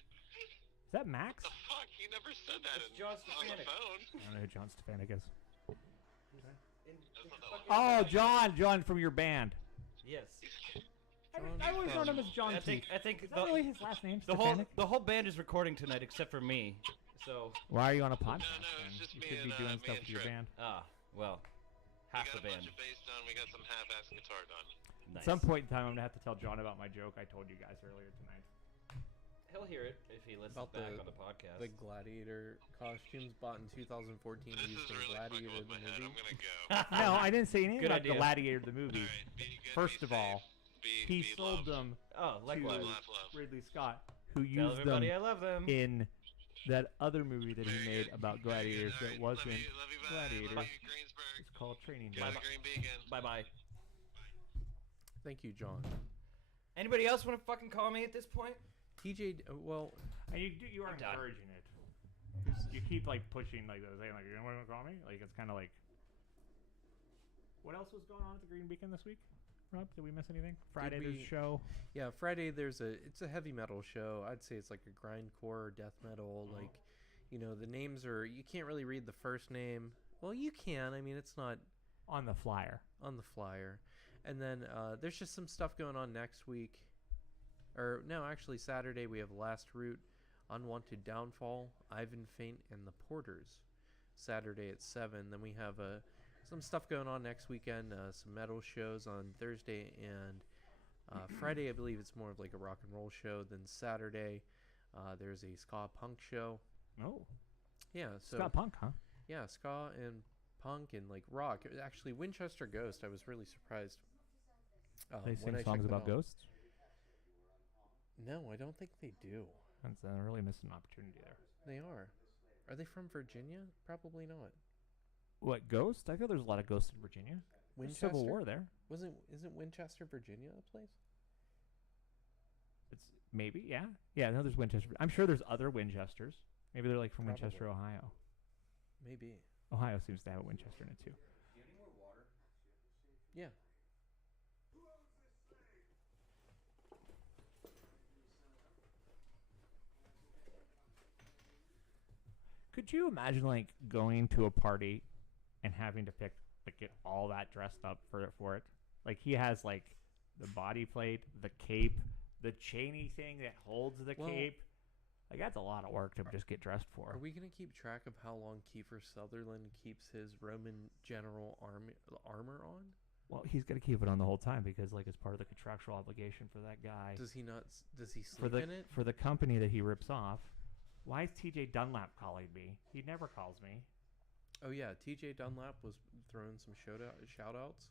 Is that Max? The fuck? He never said that It's John on the Stefanik. phone. I don't know who John Stefanik is. That's not the one. Oh, John from your band. Yes. I always known him as John I think Is that really his last name, the Stefanik? whole band is recording tonight except for me. So Why are you on a podcast? No, it's then? just You me should be and, doing me stuff and with your Trip. band. well, We half got the a band. bunch of bass done. We got some half-ass guitar done. Nice. At some point in time, I'm gonna have to tell John about my joke I told you guys earlier tonight. He'll hear it if he listens About back the- on the podcast. The Gladiator costumes bought in 2014 This used is in really fucking Gladiator with the my head. I'm movie. gonna go. No, I didn't say anything Good about idea. Gladiator the movie. Alright, be good, First be of all, safe, he be sold loved. them Oh, likewise. to Love. Ridley Scott, who Tell used everybody I them love them. in that other movie that he Very made good. about Very gladiators good. that Alright, wasn't love you, bye. Gladiator. Love you, Greensburg. It's called Training Go Day. to Green Beacon. Bye bye. Thank you, John. Anybody else want to fucking call me at this point? TJ, well, And you are I'm done. encouraging it. You keep pushing saying you want to call me? It's kind of like. What else was going on at the Green Beacon this week? Rob, did we miss anything? Friday there's we- a show. yeah, Friday it's a heavy metal show. I'd say it's like a grindcore death metal. The names are, you can't really read the first name. Well, you can. I mean, it's not On the flyer. on the flyer. And then there's just some stuff going on next week. Or no, actually Saturday we have Last Route, Unwanted Downfall, Ivan Faint, and the Porters. Saturday at 7. Then we have some stuff going on next weekend. Some metal shows on Thursday and Friday. I believe it's more of like a rock and roll show. Then Saturday there's a ska punk show. Oh, Yeah, so Scott Punk, huh? yeah, ska and punk and like rock. Actually, Winchester Ghost. I was really surprised. They when sing I songs checked them about out. ghosts. No, I don't think they do. That's really missing an opportunity there. They are. Are they from Virginia? Probably not. What, Ghost? I feel there's a lot of Ghosts in Virginia. Winchester? Civil War there. Isn't Winchester, Virginia a place? It's maybe, yeah. Yeah, no, there's Winchester. I'm sure there's other Winchesters. Maybe they're like from Winchester, Ohio. Maybe. Ohio seems to have a Winchester in it too. Do you have any more water? Yeah. Could you imagine like going to a party and having to get all that dressed up for it? Like he has like the body plate, the cape, the chainy thing that holds the cape. Like that's a lot of work to just get dressed for. Are we gonna keep track of how long Kiefer Sutherland keeps his Roman general armor on? Well, he's gonna keep it on the whole time because like it's part of the contractual obligation for that guy. Does he not? Does he sleep in it? For the company that he rips off? Why is TJ Dunlap calling me? He never calls me. Oh yeah, TJ Dunlap was throwing some shout outs.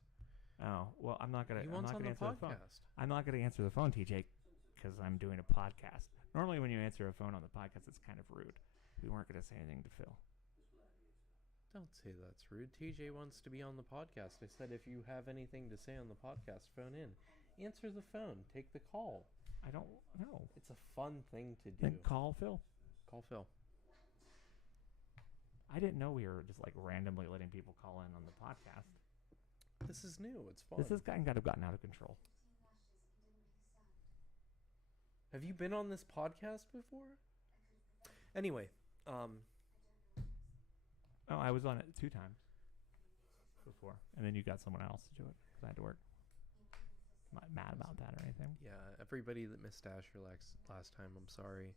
Oh well, I'm not gonna. He wants I'm not on gonna the answer the phone. podcast. I'm not gonna answer the phone, TJ, because I'm doing a podcast. Normally, when you answer a phone on the podcast, it's kind of rude. We weren't gonna say anything to Phil. Don't say that's rude. TJ wants to be on the podcast. I said if you have anything to say on the podcast, phone in. Answer the phone. Take the call. I don't know. It's a fun thing to do. Then call Phil. Call Phil. I didn't know we were just like randomly letting people call in on the podcast. This is new. It's fun. This has gotten out of control. Have you been on this podcast before? Anyway, Oh, I was on it 2 times before, and then you got someone else to do it because I had to work. I'm not mad about that or anything. yeah, everybody that missed Asher last time, I'm sorry.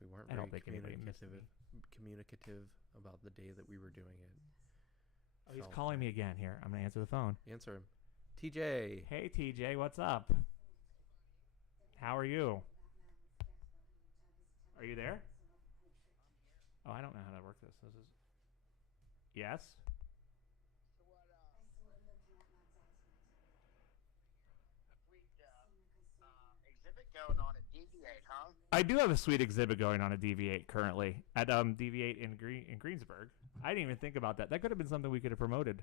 We weren't I very don't think anybody missed me. communicative about the day that we were doing it. Oh, he's calling me again. Here, I'm gonna answer the phone. Answer him. TJ. Hey, TJ, what's up? How are you? Are you there? Oh, I don't know how to work this. This is. Yes. Exhibit going on at DV8, huh? I do have a sweet exhibit going on at DV8 currently at DV8 in Greensburg. I didn't even think about that. That could have been something we could have promoted.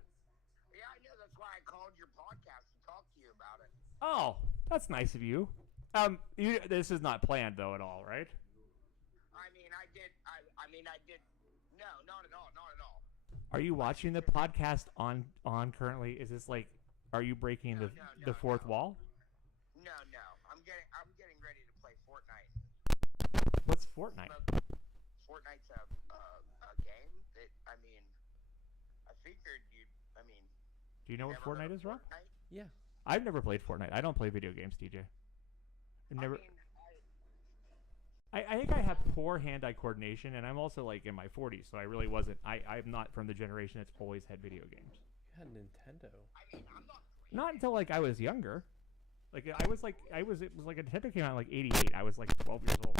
Yeah, I know. That's why I called your podcast to talk to you about it. Oh, that's nice of you. This is not planned though at all, right? I mean, I did. No, not at all. Not at all. Are you watching the podcast on currently? Is this like, are you breaking the fourth wall? No. I'm getting ready to play Fortnite. What's Fortnite? Fortnite's a game that I figured you. Do you know what Fortnite is, Rob? Fortnite? Yeah. I've never played Fortnite. I don't play video games, TJ. I've never. I think I have poor hand-eye coordination, and I'm also like in my 40s, so I really wasn't. I'm not from the generation that's always had video games. You had Nintendo. I'm not. Not until like I was younger. Like it was like Nintendo came out in like '88. I was like 12 years old.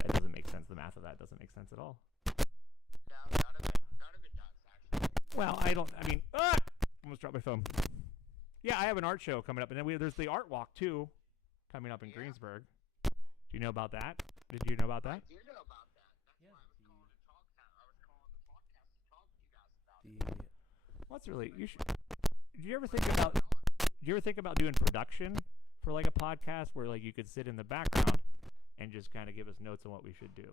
That doesn't make sense. The math of that doesn't make sense at all. No, none of it does actually. Well, almost dropped my phone. Yeah, I have an art show coming up, and then there's the art walk too, coming up in Greensburg. Do you know about that? Did you know about that? I do know about that. That's why I was calling the podcast to talk to you guys about it. Well, that's really you should. Do you ever think about doing production for like a podcast where like you could sit in the background and just kind of give us notes on what we should do?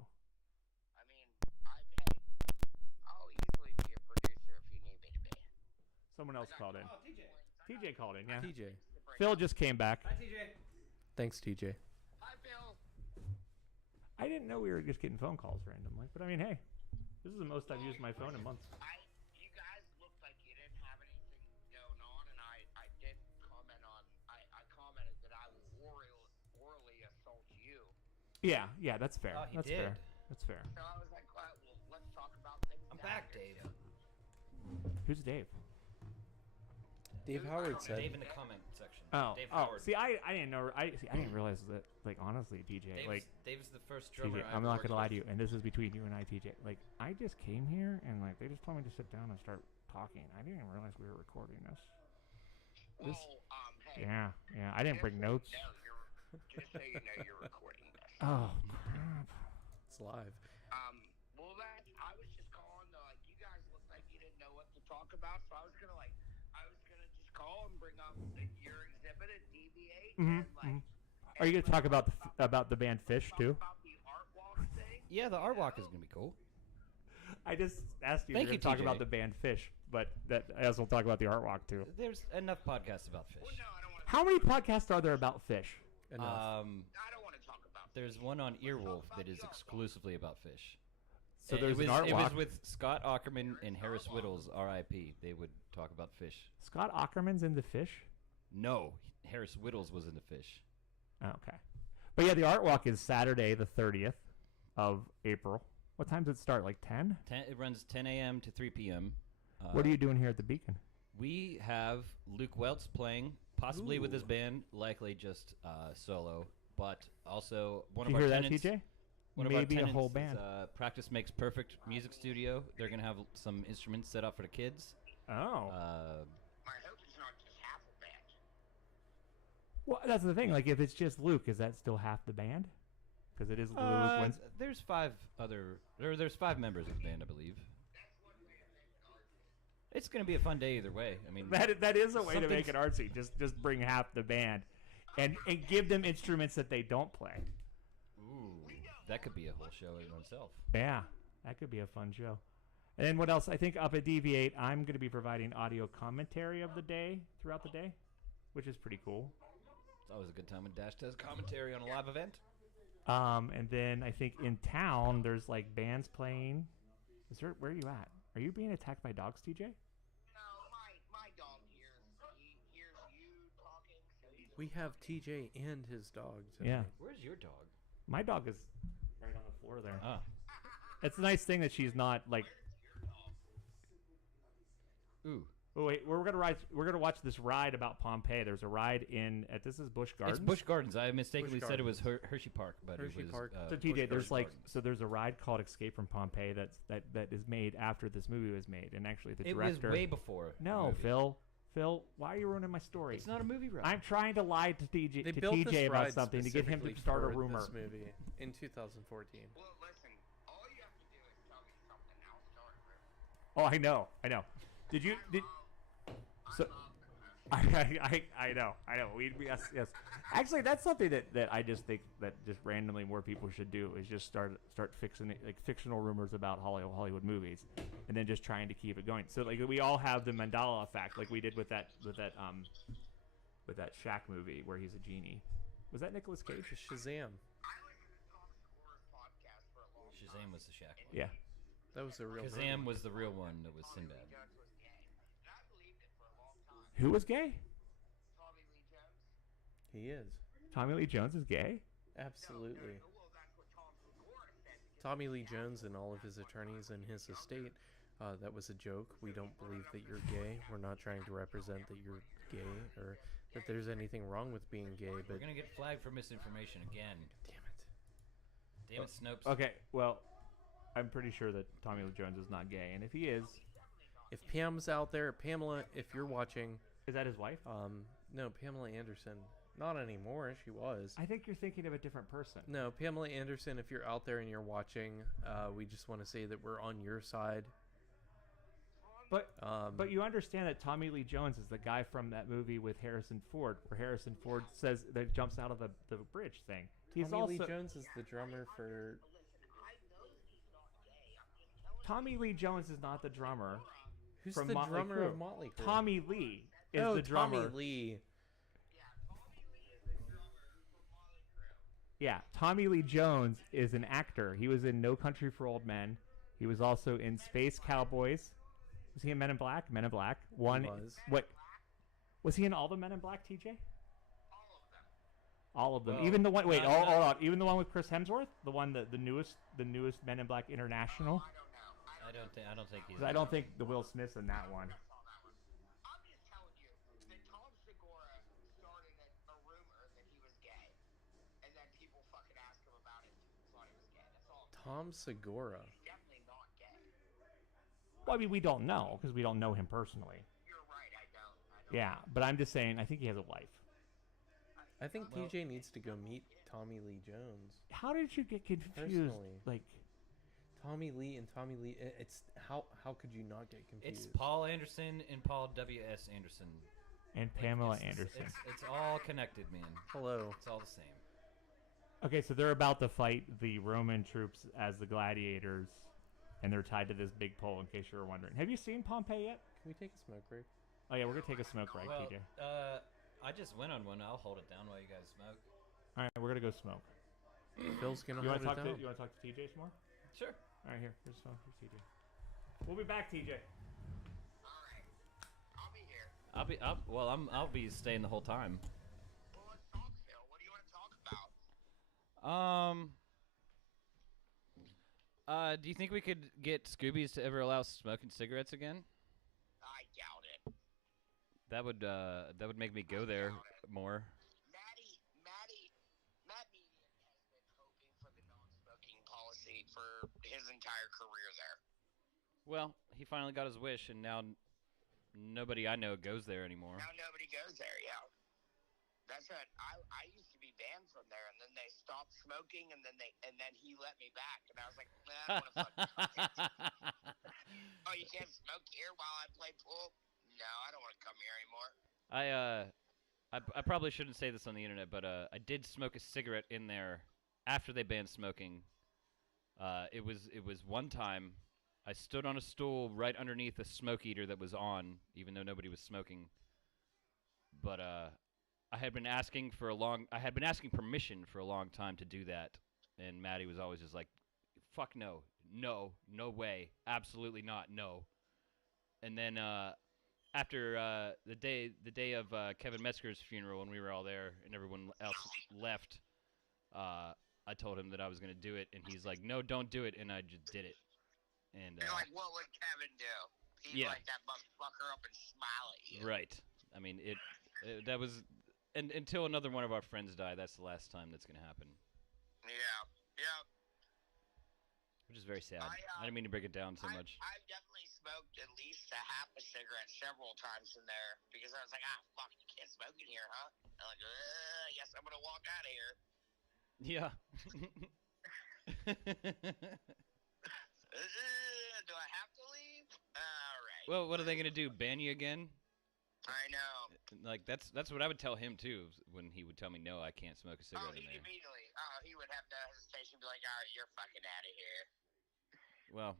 I'll easily be a producer if you need me to be. Someone else called in. Oh, TJ. TJ called in, yeah. TJ. Phil just came back. Hi, TJ. Thanks, TJ. Hi, Phil. I didn't know we were just getting phone calls randomly, but I mean, hey, this is the most I've used my phone in months. You guys looked like you didn't have anything going on, and I did comment on. I commented that I would orally assault you. Yeah, that's fair. Oh, he that's did. fair. That's fair. So I was like, well, let's talk about things. I'm back, Dave. Who's Dave? Dave Howard said. Dave in the comment section. Oh, Dave Howard. See, I didn't know. I didn't realize that. Like, honestly, TJ, Dave's the first drummer. TJ, I'm not gonna lie to you, and this is between you and I, TJ. Like, I just came here, and like they just told me to sit down and start talking. I didn't even realize we were recording this. Well, hey. Yeah. I didn't bring notes. No, Just so you know, you're recording this. Oh crap! It's live. Well, I was just calling to, like, you guys looked like you didn't know what to talk about, so I was gonna just call and bring up your exhibit at DV8 and like. Are you gonna talk about the band Fish too? About the art walk thing. Yeah, the art walk is gonna be cool. I just asked you Thank to you, talk TJ. about the band Fish, but I also talk about the art walk too. There's enough podcasts about fish. Well, no, I don't want to. How many podcasts are there about fish? Enough. I don't want to talk about. There's one on Earwolf that is exclusively about fish. So there's it an art was walk. with Scott Ackerman and Harris Whittles, R.I.P. They would talk about fish. Scott Ackerman's into fish. No, Harris Whittles was into fish. Oh, okay, but yeah, the art walk is Saturday, the 30th of April. What time does it start? Like 10? It runs 10 a.m. to 3 p.m. What are you doing here at the Beacon? We have Luke Weltz playing, possibly with his band, likely just solo, but also one Did of you our hear that, tenants. TJ? One Maybe of our a tenants whole is, band. Practice Makes Perfect music studio. They're gonna have some instruments set up for the kids. Oh. I hope it's not just half a band. Well, that's the thing. Like, if it's just Luke, is that still half the band? Because it is Luke wins. There's there's 5 members of the band, I believe. It's gonna be a fun day either way. I mean, That is a way to make something's- it artsy. Just bring half the band, and give them instruments that they don't play. Ooh, that could be a whole show in itself. Yeah, that could be a fun show. And then what else? I think up at DV8, I'm going to be providing audio commentary of the day throughout the day, which is pretty cool. It's always a good time when Dash does commentary on a live event. And then I think in town there's like bands playing. Where are you at? Are you being attacked by dogs, TJ? No, my dog hears you talking. So he's We have TJ and his dog tonight. Yeah. Where's your dog? My dog is right on the floor there. Ah. It's a nice thing that she's not like. Ooh. Oh wait, we're gonna watch this ride about Pompeii. There's a ride this is Busch Gardens. It's Busch Gardens. I mistakenly Busch said it was Hershey Park, but Hershey it was Park. So Busch TJ, there's Gardens. there's a ride called Escape from Pompeii that is made after this movie was made, and actually the It director. was way before. the No, movie. Phil, why are you ruining my story? It's not a movie ride. I'm trying to lie to They TJ built this about ride something to get him to specifically start a for rumor. This movie in 2014. Well, listen, all you have to do is tell me something. I'll start a rumor. Oh, I know. Did you? So, I know. Yes. Actually, that's something that I just think that just randomly more people should do is just start fixing it, like fictional rumors about Hollywood movies, and then just trying to keep it going. So like we all have the Mandela effect, like we did with that Shaq movie where he's a genie. Was that Nicolas Cage? Shazam. I listened to Tom's Horror podcast for a long time. Shazam was the Shaq one. Yeah. That was a real. Kazam was the real one that was Sinbad. Jones was gay, and I believed it for a long time. Who was gay? Tommy Lee Jones. He is. Tommy Lee Jones is gay. Absolutely. Well, that's what Tom Segura said. Tommy Lee Jones and all of his attorneys and his estate. That was a joke. We don't believe that you're gay. We're not trying to represent that you're gay or that there's anything wrong with being gay. But We're gonna get flagged for misinformation again. damn it. Damn it, Snopes. Okay, well, I'm pretty sure that Tommy Lee Jones is not gay, and if he is If Pam's out there, Pamela, if you're watching, that his wife? no, Pamela Anderson. Not anymore. She was. I think you're thinking of a different person. No, Pamela Anderson, if you're out there and you're watching, we just want to say that we're on your side. But you understand that Tommy Lee Jones is the guy from that movie with Harrison Ford, where Harrison Ford says that jumps out of the bridge thing. He's Tommy also Lee Jones is the drummer for. Tommy Lee Jones is not the drummer. Who's from the Motley drummer Crue. of Motley Crue? Tommy Lee is oh, the drummer. Tommy Lee. Yeah, Tommy Lee Jones is an actor. He was in No Country for Old Men. He was also in Space Cowboys. Was he in Men in Black? Men in Black. One. He was. What? Was he in all the Men in Black, TJ? All of them. Well, Even the one. Wait, no, hold no. on. Even the one with Chris Hemsworth, the newest Men in Black International. I don't think he's. 'Cause I don't think the Will Smith's in that one. I'm just telling you that Tom Segura started a rumor that he was gay, and then people fucking asked him about it and thought he was gay. That's all. Tom Segura. He's definitely not gay. Well, I mean, we don't know because we don't know him personally. You're right. I don't. Yeah, but I'm just saying. I think he has a wife. I think TJ needs to go meet Tommy Lee Jones. How did you get confused? Personally. Like Tommy Lee and Tommy Lee. It's how could you not get confused? It's Paul Anderson and Paul W.S. Anderson. and Pamela Anderson. It's all connected, man. Hello. It's all the same. Okay, so they're about to fight the Roman troops as the gladiators, and they're tied to this big pole. In case you were wondering, have you seen Pompeii yet? Can we take a smoke break? Oh yeah, we're gonna take a smoke break, Well, TJ. I just went on one. I'll hold it down while you guys smoke. All right, we're gonna go smoke. Phil's gonna You hold want it to down. you want to talk to TJ some more? Sure. All right, here's smoke. Here's TJ. We'll be back, TJ. Alright. I'll be here. I'll be staying the whole time. Well, let's talk, Phil. What do you want to talk about? Do you think we could get Scoobies to ever allow smoking cigarettes again? I doubt it. That would make me go there more. Matt Median has been hoping for the non-smoking policy for his entire career there. Well, he finally got his wish, and now nobody I know goes there anymore. Now nobody goes there, yeah. That's what I used to be banned from there, and then they stopped smoking, and then he let me back, and I was like, nah, I don't want to fucking Oh, you can't smoke here while I play pool? No, I don't want to come here anymore. I probably shouldn't say this on the internet, but I did smoke a cigarette in there after they banned smoking. It was one time I stood on a stool right underneath a smoke eater that was on, even though nobody was smoking. But I had been asking permission for a long time to do that, and Maddie was always just like, "Fuck no, no way, absolutely not, no." And then after the day of Kevin Metzger's funeral, when we were all there and everyone else left, I told him that I was gonna do it, and he's like, "No, don't do it," and I just did it. And You're like, what would Kevin do? He'd light that motherfucker up and smile at you. Right. I mean, that was, and until another one of our friends die, that's the last time that's gonna happen. Yeah. Which is very sad. I didn't mean to break it down so much. I've definitely smoked at least a half a cigarette several times in there because I was like, fuck, you can't smoke in here, huh? I'm like, I guess I'm gonna walk out of here. Yeah. Do I have to leave? All right. Well, what are they gonna do? Ban you again? I know. Like that's what I would tell him too when he would tell me no, I can't smoke a cigarette in there. Immediately. He would have no hesitation, be like, all right, you're fucking out of here. Well,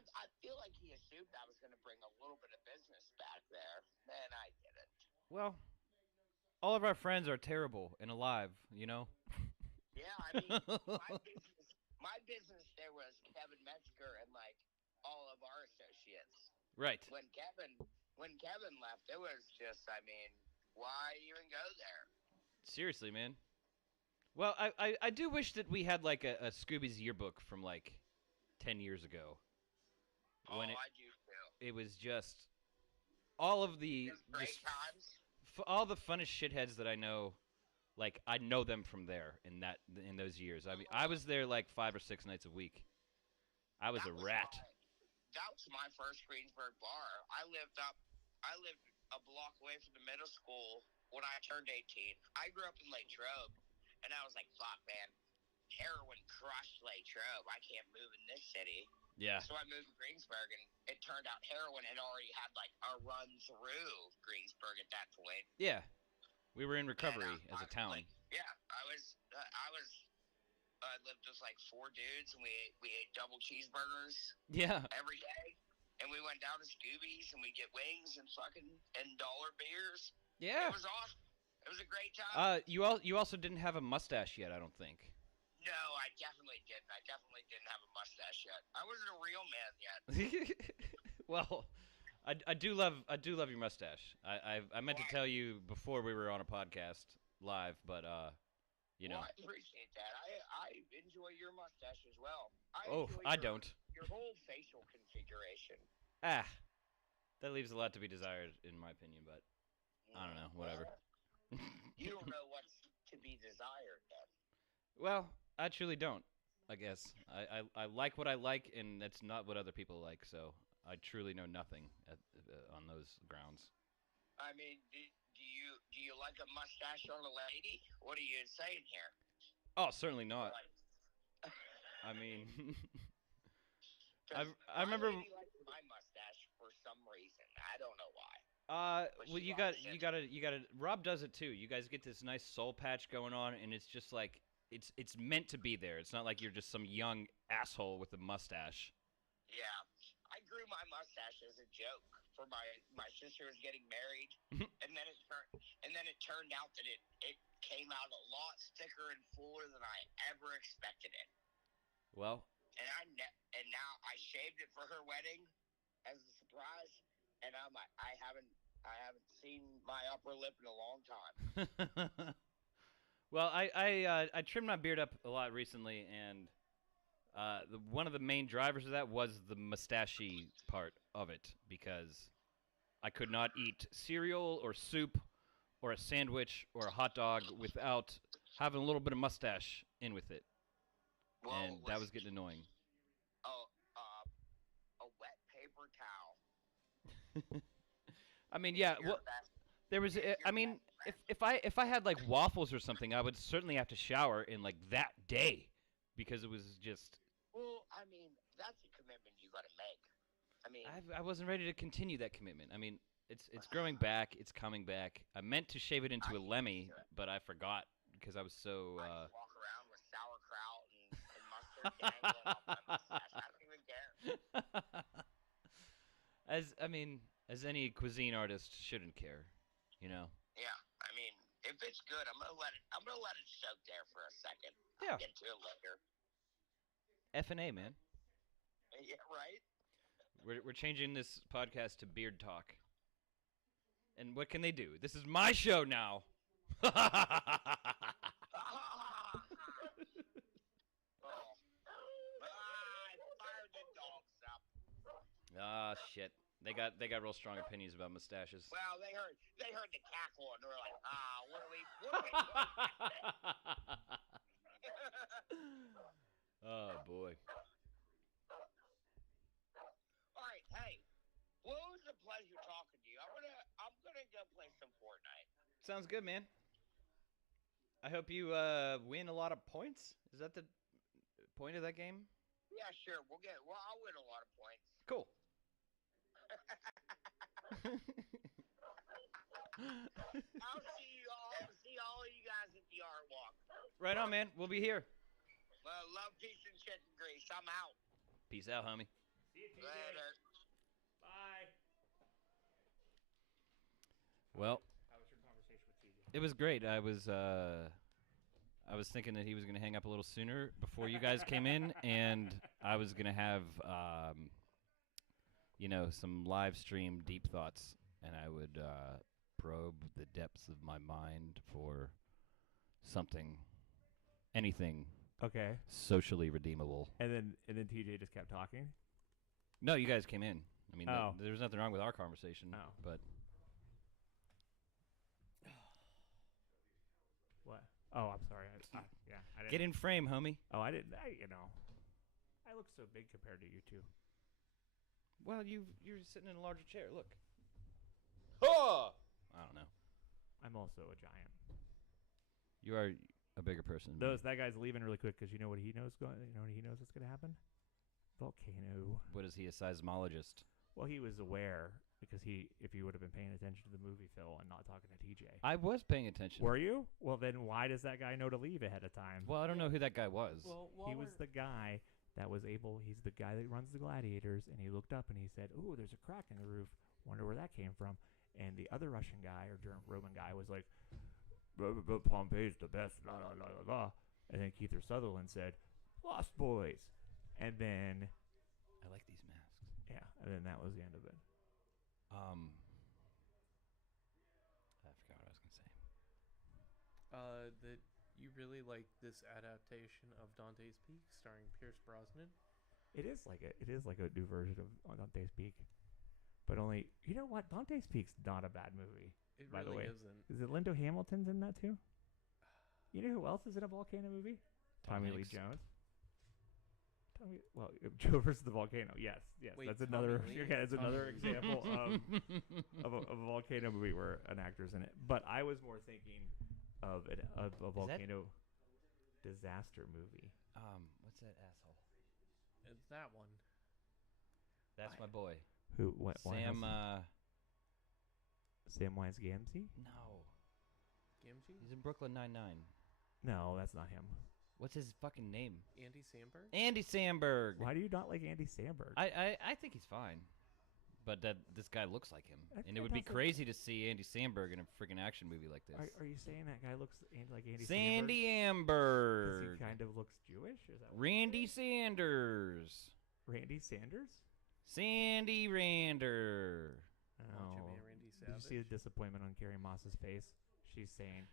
I feel like he assumed I was going to bring a little bit of business back there, and I didn't. Well, all of our friends are terrible and alive, you know? Yeah, I mean, my business there was Kevin Metzger and, like, all of our associates. Right. When Kevin left, it was just, I mean, why even go there? Seriously, man. Well, I do wish that we had, like, a Scooby's yearbook from, like, 10 years ago. I do too. It was just all of the great times. All the funnest shitheads that I know, like I know them from there in those years. I mean, I was there like 5 or 6 nights a week. I was a rat. That was my first Greensburg bar. I lived a block away from the middle school when I turned 18. I grew up in Latrobe, and I was like, "Fuck, man, heroin crushed Latrobe. I can't move in this city." Yeah. So I moved to Greensburg, and it turned out heroin had already had like a run through Greensburg at that point. Yeah, we were in recovery as a town. I lived with like 4 dudes, and we ate double cheeseburgers. Yeah. Every day, and we went down to Scooby's, and we get wings and dollar beers. Yeah. It was awesome. It was a great time. You also didn't have a mustache yet, I don't think. No, I definitely didn't. I definitely didn't have a mustache yet. I wasn't a real man yet. Well, I do love your mustache. I meant to tell you before we were on a podcast live, but you know. Well, I appreciate that. I enjoy your mustache as well. I don't. Your whole facial configuration. That leaves a lot to be desired, in my opinion. But I don't know. Whatever. You don't know what's to be desired, then. Well, I truly don't, I guess. I like what I like, and that's not what other people like, so I truly know nothing on those grounds. I I mean, do you like a mustache on a lady? What are you saying here? Oh, certainly not. Like, I mean, 'cause I remember. my lady likes my mustache for some reason. I don't know why. But Well, she you likes gotta. Rob does it too. You guys get this nice soul patch going on, and it's just like it's meant to be there. It's not like you're just some young asshole with a mustache. Yeah, I grew my mustache as a joke for my sister was getting married, and then it turned out that it came out a lot thicker and fuller than I ever expected it. Well, And now I shaved it for her wedding as a surprise, and I haven't seen my upper lip in a long time. well, I trimmed my beard up a lot recently, and one of the main drivers of that was the mustachy part of it, because I could not eat cereal or soup or a sandwich or a hot dog without having a little bit of mustache in with it. Well, And that was getting annoying. A wet paper towel. I mean, yeah. Well, there was. I mean, if I had like waffles or something, I would certainly have to shower in like that day, because it was just. Well, I mean, that's a commitment you got to make. I mean, I wasn't ready to continue that commitment. I mean, it's growing back. It's coming back. I meant to shave it into a Lemmy, but I forgot because I was so. I just walk around with sauerkraut and mustard dangling off my mustache. I don't even care. As any cuisine artist shouldn't care, you know. Yeah, I mean, if it's good, I'm gonna let it soak there for a second. Yeah. I'll get to it later. F&A, man. Yeah, right. We're changing this podcast to Beard Talk. And what can they do? This is my show now. I fired the dogs up. Ah, shit. They got real strong opinions about mustaches. Well, they heard the cackle and they were like, what are we Oh boy. All right, hey. Well, it was a pleasure talking to you. I'm gonna go play some Fortnite. Sounds good, man. I hope you win a lot of points. Is that the point of that game? Yeah, sure. I'll win a lot of points. Cool. I'll see all of you guys at the art walk. Right on, man. We'll be here. Love, peace, and chicken grease. I'm out. Peace out, homie. See you, TJ. Later. Bye. Well, How was your conversation with TJ? it was great. I was thinking that he was going to hang up a little sooner before you guys came in, and I was going to have, some live stream deep thoughts, and I would probe the depths of my mind for anything Okay. socially redeemable. And then TJ just kept talking. No, you guys came in. I mean, Oh. there was nothing wrong with our conversation, Oh. but What? Oh, I'm sorry. I didn't. get in frame, homie. Oh, I didn't. I look so big compared to you two. Well, you're sitting in a larger chair. Look. Oh! I don't know. I'm also a giant. You are a bigger person. than me. That guy's leaving really quick because you know what he knows what's going to happen. Volcano. What is he, a seismologist? Well, he was aware because if he would have been paying attention to the movie, Phil, and not talking to TJ. I was paying attention. Were you? Well, then why does that guy know to leave ahead of time? Well, I don't know who that guy was. Well, He was the guy that was able. He's the guy that runs the Gladiators, and he looked up and he said, "Ooh, there's a crack in the roof. Wonder where that came from." And the other Russian guy or Roman guy was like, "Pompeii's the best." La la la la la. And then Keith Sutherland said, "Lost Boys," and then I like these masks. yeah, and then that was the end of it. I forgot what I was gonna say. That you really like this adaptation of Dante's Peak starring Pierce Brosnan. It is like a new version of Dante's Peak, but only you know what? Dante's Peak's not a bad movie. It by really the way, isn't. is it Lindo Hamilton's in that too? You know who else is in a volcano movie? Tom Tommy Lee Hanks. Jones. Well, Joe versus the volcano. Yes. Wait, That's Tommy another. Lee? Okay, that's another Tommy Lee. example of a volcano movie where an actor's in it. But I was more thinking of a volcano disaster movie. What's that asshole? It's that one. That's my boy. Who? What? Sam. Samwise Gamgee? No, Gamgee? he's in Brooklyn Nine-Nine. No, that's not him. What's his fucking name? Andy Samberg? Andy Samberg. Why do you not like Andy Samberg? I think he's fine, but this guy looks like him, That and guy it would be doesn't- crazy to see Andy Samberg in a freaking action movie like this. Are you saying that guy looks like Andy Sandy Samberg? Amberg. Because he kind of looks Jewish? Is that what Randy Sanders. Randy Sanders? Sandy Rander. Macho Oh. Man Randy Did you see the disappointment on Carrie Moss's face? She's saying,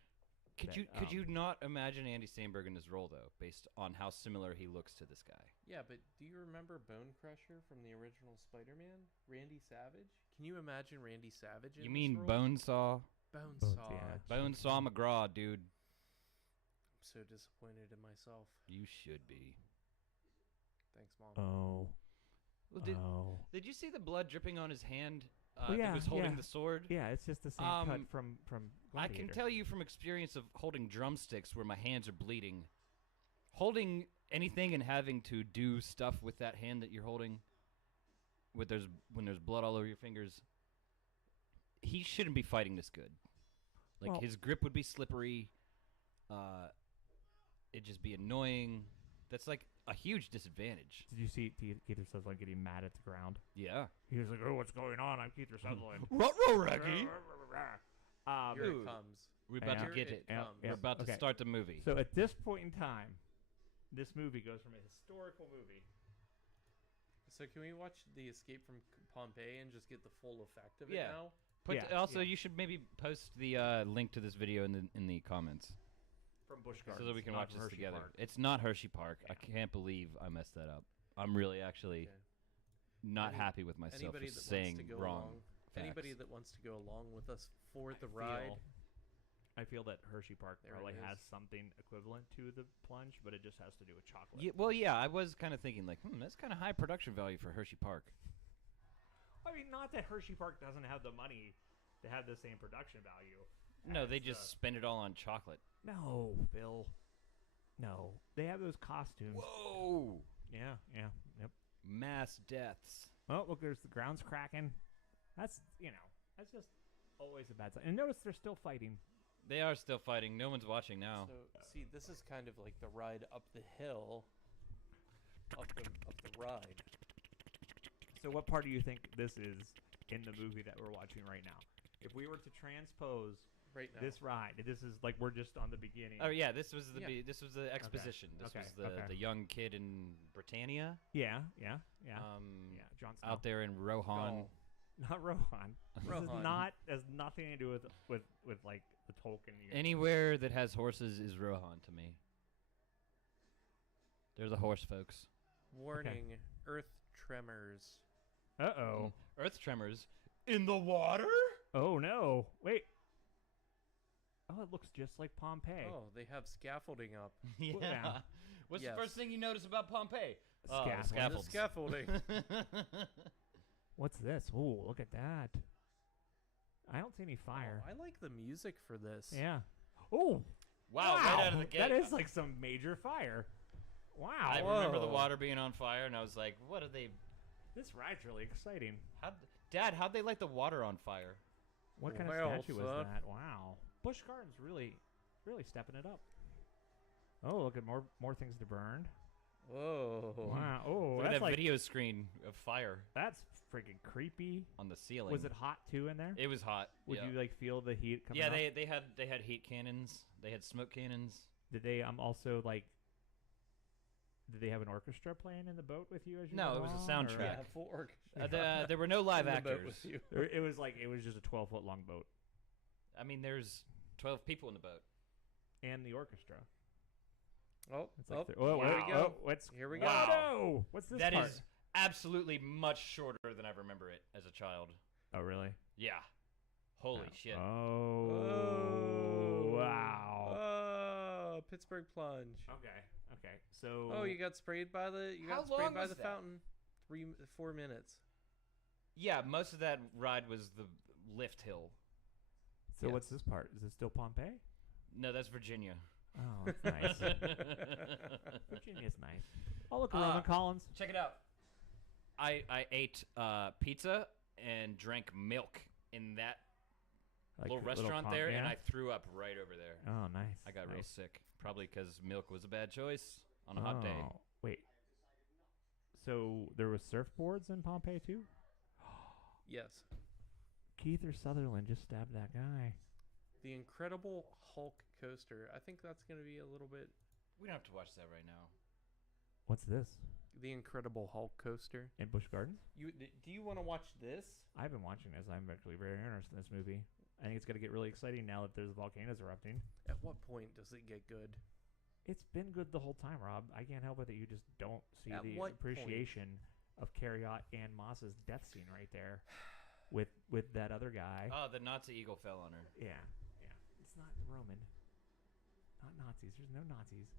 Could that, you not imagine Andy Samberg in his role though, based on how similar he looks to this guy? Yeah, but do you remember Bone Crusher from the original Spider-Man? Randy Savage? Can you imagine Randy Savage in You this mean role? Bonesaw? Bonesaw. yeah. Bonesaw McGraw, dude. I'm so disappointed in myself. You should be. Thanks, Mom. oh, Well, oh. did you see the blood dripping on his hand? Oh, yeah, that was holding yeah. the sword. Yeah, it's just the same cut from I Gladiator. can tell you from experience of holding drumsticks where my hands are bleeding, holding anything and having to do stuff with that hand that you're holding, when there's blood all over your fingers, he shouldn't be fighting this good. Like Well- his grip would be slippery. It'd just be annoying. That's like a huge disadvantage. Did you see Keith Sutherland getting mad at the ground? Yeah. He was like, "Oh, what's going on? I'm Keith Sutherland." Ruh-roh, Raggy. Here Ooh. it comes. We're about Yeah. to get Here it. it comes. We're about to Okay. start the movie. So at this point in time, this movie goes from a historical movie. So can we watch the Escape from Pompeii and just get the full effect of it Yeah. now? Also, yeah. you should maybe post the link to this video in the comments From Busch so Gardens, that we can not watch from this Hershey together. Park. It's not Hershey Park. Yeah. I can't believe I messed that up. I'm really actually Okay. not Any- happy with myself Anybody for that saying wants to go wrong. along, facts. anybody that wants to go along with us for the I ride, feel- I feel that Hershey Park There probably it has is. something equivalent to the plunge, but it just has to do with chocolate. Yeah, I was kind of thinking like, that's kind of high production value for Hershey Park. I mean, not that Hershey Park doesn't have the money to have the same production value. No, they as, just spend it all on chocolate. No, Bill. No, they have those costumes. Whoa! Yeah, yep. Mass deaths. Oh, look, there's the ground's cracking. That's that's just always a bad sign. And notice they're still fighting. They are still fighting. No one's watching now. So see, this is kind of like the ride up the hill, up the ride. So what part do you think this is in the movie that we're watching right now? If we were to transpose Right now. this ride, this is like we're just on the beginning. Oh yeah, this was Yeah. this was the exposition. This Okay, was the okay. the young kid in Britannia. Yeah. Um, Jon Snow. out there in Rohan. Gaul. Not Rohan. This is Rohan. not has nothing to do with like the Tolkien. Anywhere that has horses is Rohan to me. They're the horse folks. Warning: Earth tremors. Uh-oh. Earth tremors in the water. Oh no. Wait. Oh, it looks just like Pompeii. Oh, they have scaffolding up. yeah. What's Yes. the first thing you notice about Pompeii? Scaffold. The scaffolding. What's this? Ooh, look at that. I don't see any fire. Oh, I like the music for this. Yeah. Oh. Wow, right out of the gate. That is like some major fire. Wow. I remember the Whoa. water being on fire, and I was like, "What are they? This ride's really exciting. Dad, how'd they light the water on fire?" What kind Well, of statue was son. that? Wow. Busch Gardens really stepping it up. Oh, look at more things to burn. Whoa. Wow. Oh, Look at that's that like video screen of fire that's freaking creepy. on the ceiling. Was it hot too in there? It was hot. Would yeah. you like feel the heat coming Yeah, up? they had heat cannons. They had smoke cannons. Did they also like? Did they have an orchestra playing in the boat with you as you? No, went it was a along, or- soundtrack. Yeah, full orchestra. There were no live In the boat actors. with you. Or it was just a 12-foot long boat I mean, there's 12 people in the boat. and the orchestra. Oh, It's like oh, here we go. What's Here we go. Wow. No, what's this That part? is absolutely much shorter than I remember it as a child. Oh, really? Yeah. Holy shit. Oh, wow. Oh, Pittsburgh plunge. Okay. So. Oh, you got sprayed by the How long was that? fountain. 4 minutes. Yeah, most of that ride was the lift hill. So Yes. what's this part? Is it still Pompeii? No, that's Virginia. Oh, that's nice. Virginia's nice. Oh, look, Roman Collins. Check it out. I ate pizza and drank milk in that little restaurant there, and I threw up right over there. Oh, nice. I got real sick, probably because milk was a bad choice on a hot day. Wait. So there was surfboards in Pompeii too? Yes. Keith or Sutherland just stabbed that guy. The Incredible Hulk coaster. I think that's going to be a little bit... We don't have to watch that right now. What's this? The Incredible Hulk coaster. In Busch Gardens? Do you want to watch this? I've been watching this. I'm actually very interested in this movie. I think it's going to get really exciting now that there's volcanoes erupting. At what point does it get good? It's been good the whole time, Rob. I can't help it that you just don't see At the what appreciation of Carriot and Moss's death scene right there with that other guy. Oh, the Nazi eagle fell on her. Yeah. It's not Roman. Not Nazis. There's no Nazis.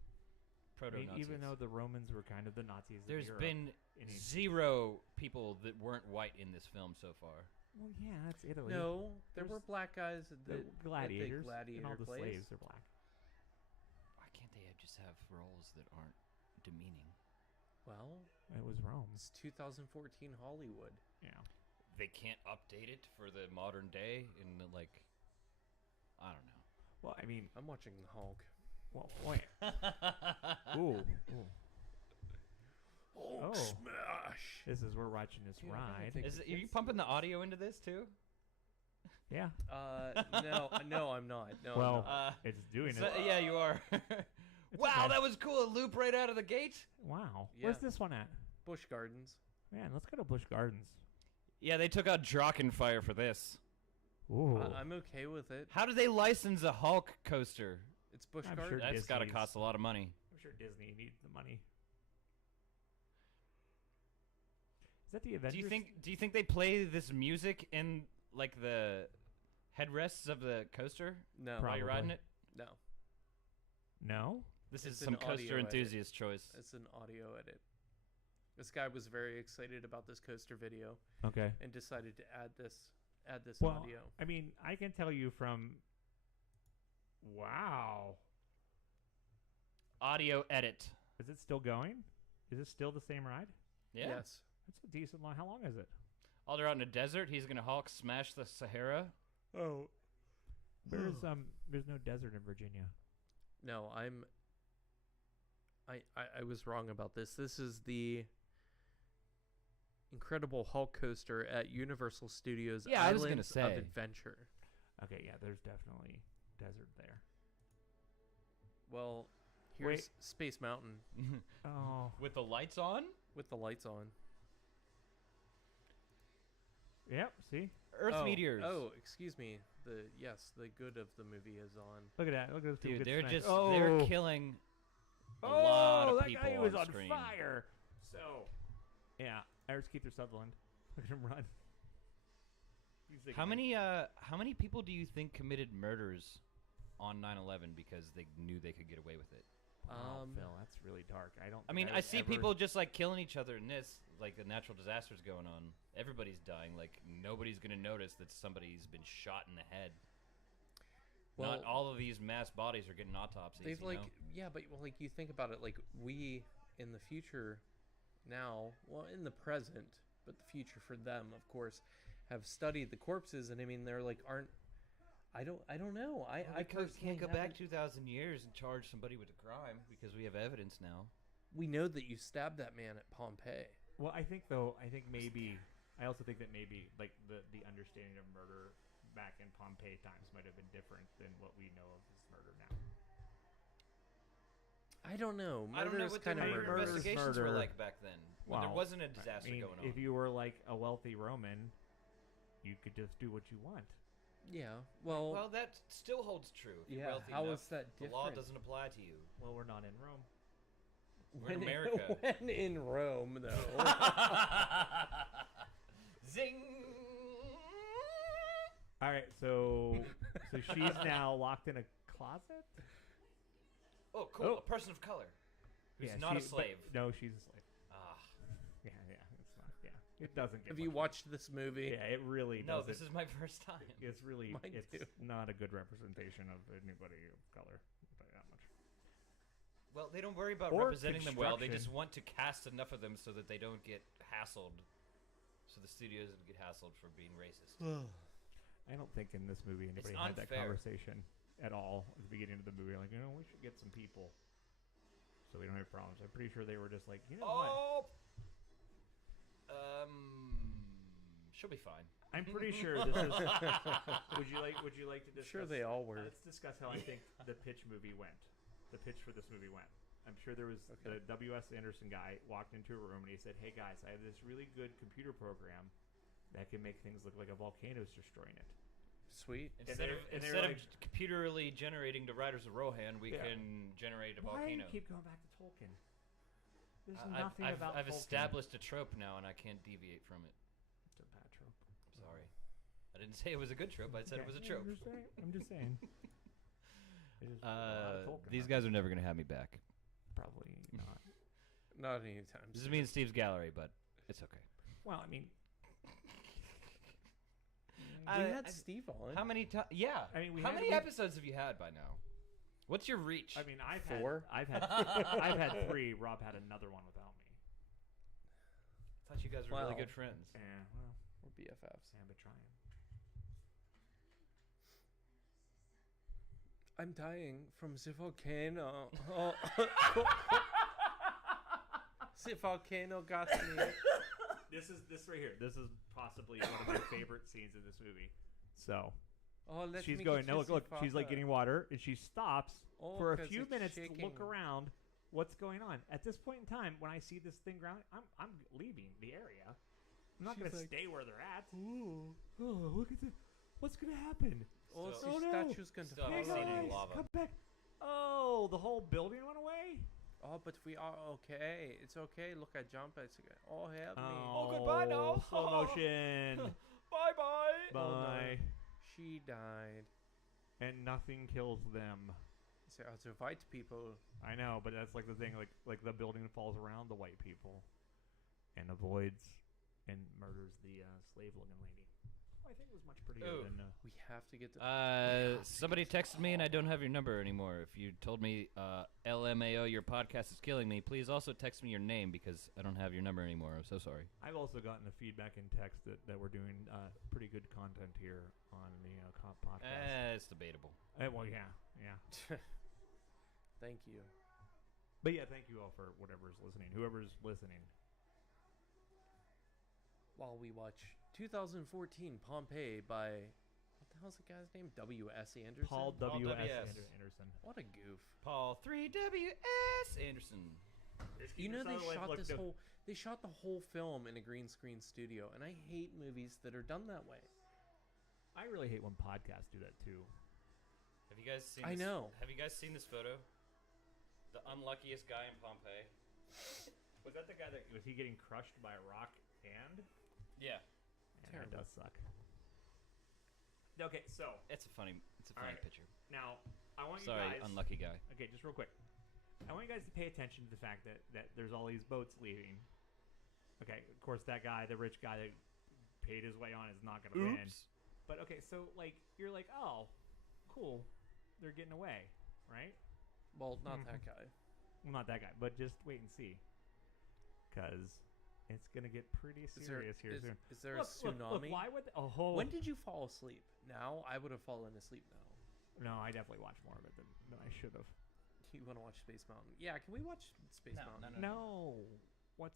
Proto-Nazis. Even though the Romans were kind of the Nazis. There's Europe been zero people that weren't white in this film so far. Well, yeah, that's Italy. No, there were black guys The gladiators gladiator and all the plays. slaves are black. Why can't they just have roles that aren't demeaning? Well, It was Rome. it's 2014 Hollywood. Yeah. They can't update it for the modern day in like, I don't know. Well, I mean, I'm watching the Hulk. well, wait. Ooh. Hulk smash! This is we're watching this Dude, I gotta ride. think- Are you pumping the audio into this too? Yeah. No, I'm not. No, Well, I'm not. it's doing So- it. yeah, you are. Wow, okay. that was cool. A loop right out of the gate. Wow. Yeah. Where's this one at? Busch Gardens. Man, let's go to Busch Gardens. Yeah, they took out Drachenfire for this. Ooh. I'm okay with it. How do they license a Hulk coaster? It's Busch I'm Gardens. sure That's got to Disney's- cost a lot of money. I'm sure Disney needs the money. Is that the Avengers? Do you think they play this music in like the headrests of the coaster No. while you're riding Probably. it? No. No. This It's is some an audio coaster edit. enthusiast choice. It's an audio edit. This guy was very excited about this coaster video Okay. and decided to add this Well, audio. I mean, I can tell you from. Wow. Audio edit. Is it still going? Is it still the same ride? Yeah. Yes. That's a decent long. How long is it? While they're out in the desert, he's gonna Hulk smash the Sahara. Oh. There's no desert in Virginia. No, I was wrong about this. This is the Incredible Hulk coaster at Universal Studios Yeah, I was gonna Islands of say. Adventure. Okay, yeah, there's definitely desert there. Well, here's Wait. Space Mountain Oh. With the lights on? with the lights on. Yep, see? Earth meteors. Oh, excuse me. The good of the movie is on. Look at that. Look at those two Dude, good they're snipes. just Oh. they're killing a Oh, lot of that people guy was on screen. fire. So, yeah, there's Keith Sutherland. Look at him run. He's like- How many people do you think committed murders on 9/11 because they knew they could get away with it? Wow, Phil, that's really dark. I don't. I think mean, I would see ever- people just like killing each other in this, like the natural disasters going on. Everybody's dying. Like nobody's gonna notice that somebody's been shot in the head. Well, Not all of these mass bodies are getting autopsies. They've you like know? yeah, but like you think about it, like we in the future now, well in the present, but the future for them, of course, have studied the corpses, and I mean they're like aren't. I don't know. I Because we can't personally go back haven't- 2,000 years and charge somebody with a crime because we have evidence now. We know that you stabbed that man at Pompeii. Well, I think though. I think maybe. I also think that maybe like the understanding of murder back in Pompeii times might have been different than what we know of as murder now. I don't know. I don't know Murder's what kind the of murder murder. investigations were murder. like back then when there Wow. wasn't a disaster I mean, going on. if you were like a wealthy Roman, you could just do what you want. Yeah. Well. Well, that still holds true. If you're yeah. wealthy How enough, is that the different? law doesn't apply to you. Well, we're not in Rome. We're in America. When in Rome, though. Zing! All right, so she's now locked in a closet. Oh, cool. A person of color who's not a slave. No, she's a slave. Ah. Yeah, it's not. Yeah, it doesn't get. Have you watched this movie? Yeah, it really. No, doesn't. this is my first time. It's really. Mine It's too. not a good representation of anybody of color. I'll tell you that much. Well, they don't worry about Or representing them well. They just construction. want to cast enough of them so that they don't get hassled. So the studios don't get hassled for being racist. I don't think in this movie anybody had that unfair. conversation at all at the beginning of the movie. Like, we should get some people so we don't have problems. I'm pretty sure they were just like, what? She'll be fine. I'm pretty sure this is. Would you like to discuss? Sure, they all were. Let's discuss how I think the pitch movie went. The pitch for this movie went. I'm sure there was the W.S. Anderson guy walked into a room and he said, "Hey guys, I have this really good computer program that can make things look like a volcano's destroying it." Sweet. Instead of computerly generating the Riders of Rohan, we can generate a Why do you volcano. keep going back to Tolkien? There's nothing about I've Tolkien. established a trope now, and I can't deviate from it. It's a bad trope. I'm sorry. I didn't say it was a good trope. I said it was a Yeah, trope. I'm just saying. It is a lot of Tolkien These on guys it. are never going to have me back. Probably not. Not anytime. This is me and Steve's gallery, but it's okay. Well, I mean, We had Steve on. How many times? Yeah. I mean, how many episodes have you had by now? What's your reach? I mean, I've 4. I've had 3. Rob had another one without me. I thought you guys were really good friends. Yeah, well, We're BFFs. yeah, but trying. I'm dying from the volcano. Oh. The volcano got me. This right here. This is possibly one of my favorite scenes in this movie. So Oh, let she's me going. get No, you look. some She's like water. getting water, and she stops Oh, for a 'cause few it's minutes to shaking. look around. What's going on? At this point in time, when I see this thing ground, I'm leaving the area. I'm not going to stay where they're at. Ooh, oh, look at this. What's going to happen? Oh, Still- the no. statue's going to Still fall haven't seen any off. lava. Come back. Oh, the whole building went away? Oh, but we are okay. It's okay. Look, I jump. It's okay. Oh, help me. Oh, goodbye now. Slow motion. Bye-bye. Bye. She died. And nothing kills them. So are the white people. I know, but that's like the thing. Like the building falls around the white people and avoids and murders the slave-looking lady. I think it was much prettier Ooh. than... We have to get the. Somebody texted me and I don't have your number anymore. If you told me LMAO, your podcast is killing me, please also text me your name because I don't have your number anymore. I'm so sorry. I've also gotten the feedback in text that we're doing pretty good content here on the podcast. It's debatable. Well, yeah. Thank you. But yeah, thank you all for whoever's listening. While we watch 2014 Pompeii by what the hell's the guy's name? W.S. Anderson. Paul Paul W.S. W.S. Anderson. What a goof. Paul 3W.S. Anderson. You know they shot the whole film in a green screen studio, and I hate movies that are done that way. I really hate when podcasts do that too. Have you guys seen I this? know. Have you guys seen this photo? The unluckiest guy in Pompeii. Was that the guy was he getting crushed by a rock hand? Yeah. Yeah, that does suck. Okay, so It's a funny Alright. picture. now I want Sorry, you guys. unlucky guy. Okay, just real quick. I want you guys to pay attention to the fact that there's all these boats leaving. Okay, of course that guy, the rich guy that paid his way on, is not going to win. But okay, so like you're like, oh, cool, they're getting away, right? Well, not that guy. Well, not that guy, but just wait and see, because it's gonna get pretty serious here soon. Is there a tsunami? Look, why would? When did you fall asleep? Now I would have fallen asleep now. No, I definitely watched more of it than I should have. You want to watch Space Mountain? Yeah, can we watch Space Mountain? No. Watch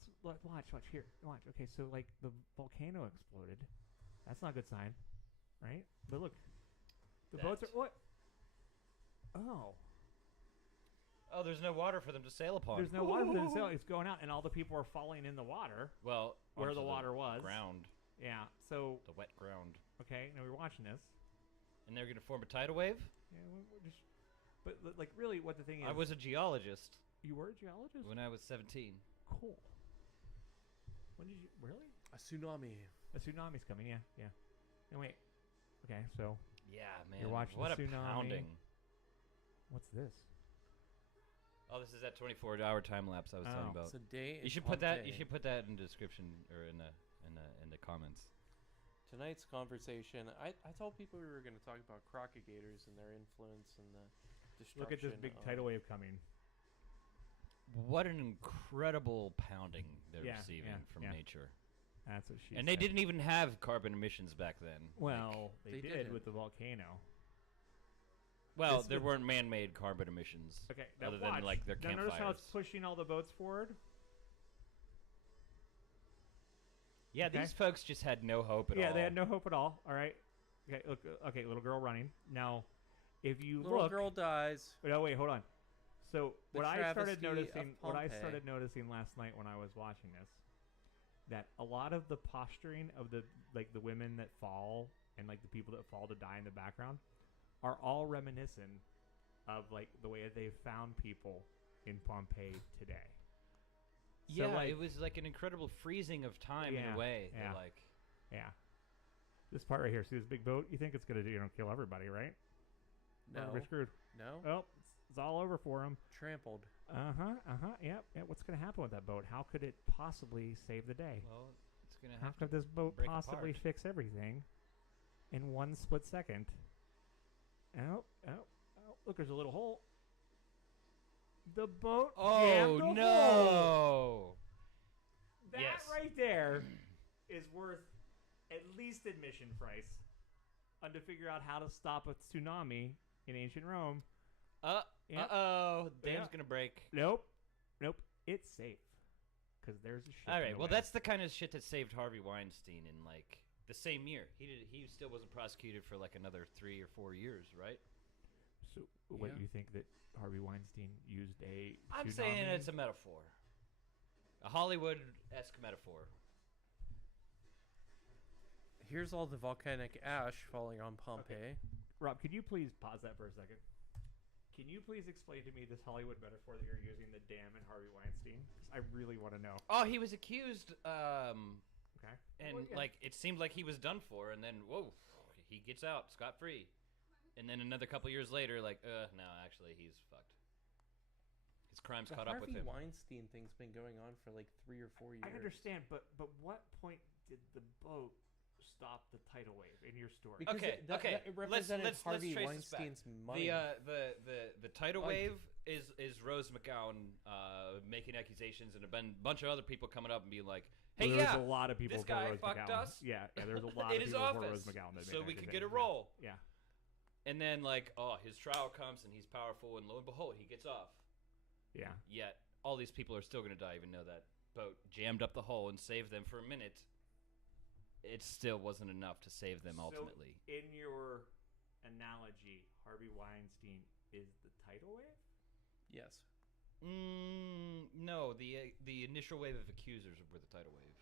here. Watch. Okay, so like the volcano exploded. That's not a good sign, right? But look, the boats are what? Oh. Oh, there's no water for them to sail upon. There's no water for them to sail. It's going out, and all the people are falling in the water. Well, where onto the water was. Ground. Yeah. So. The wet ground. Okay. Now we're watching this. And they're gonna form a tidal wave. Yeah. We're just. But like, really, what the thing is. I was a geologist. You were a geologist? When I was 17. Cool. When did you really? A tsunami. A tsunami's coming. Yeah. Yeah. And wait. Okay. So. Yeah, man. You're watching what the a tsunami. pounding. What's this? Oh, this is that 24-hour time lapse I was talking about. It's a day. You should put that. You should put that in the description or in the comments. Tonight's conversation, I told people we were going to talk about crocodigators and their influence and the destruction. Look at this big tidal wave coming. What an incredible pounding they're receiving from nature. That's what she And said. they didn't even have carbon emissions back then. Well, They they did did with the volcano. Well, there weren't man-made carbon emissions. Okay, other than like their now campfires. notice how it's pushing all the boats forward? Yeah, Okay. these folks just had no hope at all. Yeah, they had no hope at all. All right. Okay, look. Okay, little girl running. Now, if you Little look, girl dies. no, wait, hold on. So The what I started travesty of noticing, Pompeii. last night when I was watching this, that a lot of the posturing of the women that fall and like the people that fall to die in the background are all reminiscent of like the way they found people in Pompeii today. Yeah, So, like, it was like an incredible freezing of time in a way. yeah. They're like, yeah. This part right here, see this big boat? You think it's gonna kill everybody, right? No. We're screwed. No. Oh, it's all over for them. Trampled. Yep. What's gonna happen with that boat? How could it possibly save the day? well, it's gonna How have could to. this boat break possibly apart. fix everything in one split second? Oh, look, there's a little hole. The boat jammed the Oh hole. no! That Yes. right there is worth at least admission price on to figure out how to stop a tsunami in ancient Rome. Yep. Uh-oh. Dam's Yeah. gonna break. Nope. It's safe. Because there's a ship. All in right. the Well, way. that's the kind of shit that saved Harvey Weinstein in like the same year. He still wasn't prosecuted for like another 3 or 4 years, right? So, what Yeah. you think that Harvey Weinstein used a I'm tsunami? saying it's a metaphor, a Hollywood-esque metaphor. Here's all the volcanic ash falling on Pompeii. Rob, could you please pause that for a second? Can you please explain to me this Hollywood metaphor that you're using, the dam and Harvey Weinstein? 'Cause I really want to know. Oh, he was accused, Okay. and Well, yeah. like it seemed like he was done for, and then whoa, he gets out scot-free, and then another couple years later, like, no, actually, he's fucked. His crimes The caught up with Harvey him. Weinstein thing's been going on for like 3 or 4 years. I understand, but what point did the boat stop the tidal wave in your story? Because Okay, that okay. it represented Let's Harvey trace this back. Weinstein's money. The tidal Like- wave is Rose McGowan making accusations, and a bunch of other people coming up and being like, "Hey, Well, yeah, there's a lot of people this for guy Rose fucked McGowan. us Yeah, there's a lot in of his people for office, Rose McGowan that so made we could accusations. get a role." Yeah. And then like, oh, his trial comes and he's powerful, and lo and behold, he gets off. Yeah. Yet all these people are still going to die, even though that boat jammed up the hole and saved them for a minute. It still wasn't enough to save them ultimately. So, in your analogy, Harvey Weinstein is the tidal wave? Yes. No, the initial wave of accusers were the tidal wave,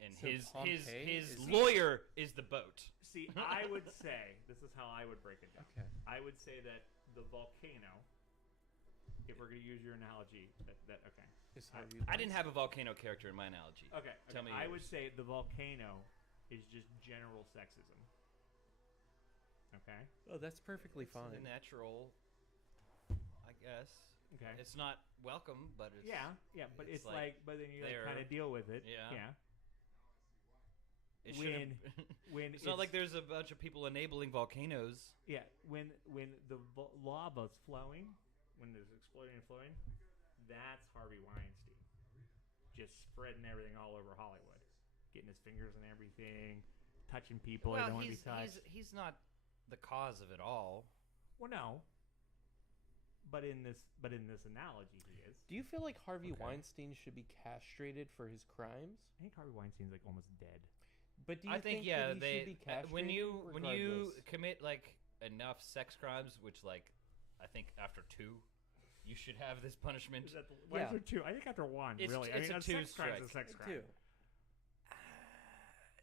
and So his Pompeii is- lawyer is the boat. See, I would say, this is how I would break it down. Okay. I would say that the volcano, if we're going to use your analogy, okay. Is Harvey I didn't have a volcano character in my analogy. Okay. Tell me I yours. would say the volcano is just general sexism. Okay? Oh, that's perfectly It's fine. natural, I guess. Okay. It's not welcome, but it's yeah, but it's like like, but then you there. kind of deal with it. Yeah. Yeah. it when- shouldn't- when it's not like it's- there's a bunch of people enabling volcanoes. Yeah, when the lava's flowing, when there's exploding and flowing, that's Harvey Weinstein, just spreading everything all over Hollywood, getting his fingers in everything, touching people that don't want to be touched. he's not the cause of it all. Well, no, but in this analogy, he is. Do you feel like Harvey Okay. Weinstein should be castrated for his crimes? I think Harvey Weinstein's like almost dead. But do you I think that he they should be castrated when you regardless? commit like enough sex crimes, which like I think after 2, you should have this punishment. Is that why is Yeah. there 2? I think after 1, It's- really. it's I mean, a a sex 2 crime's a strike. sex crime. Too.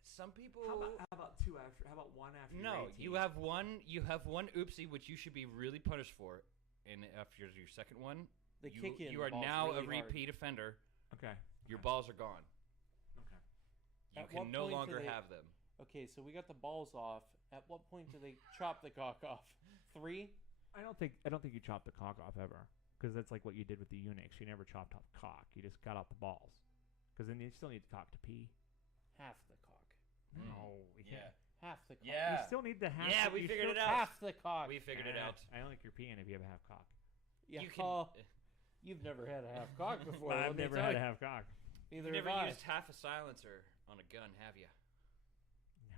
Some people. How about 2 after? How about 1 after? No, you're 18? you have one. You have one oopsie, which you should be really punished for, and after your second one, They kick you in you the are balls now really a hard. repeat offender. Okay. Your balls are gone. Okay. You At what can no point do longer they- have them. Okay, so we got the balls off. At what point do they chop the cock off? 3? I don't think you chop the cock off ever. because that's like what you did with the eunuchs. You never chopped off cock. You just got out the balls, because then you still need the cock to pee. Half the cock. No, you Yeah. can't. Half the cock. You still need the half. Yeah, you we figured still- it out. Half the cock. We figured it out. I don't think you're peeing if you have a half cock. Yeah. You can. You've never had a half cock before. I've never had a half cock. Neither You've never have I. used half a silencer on a gun, have you? No,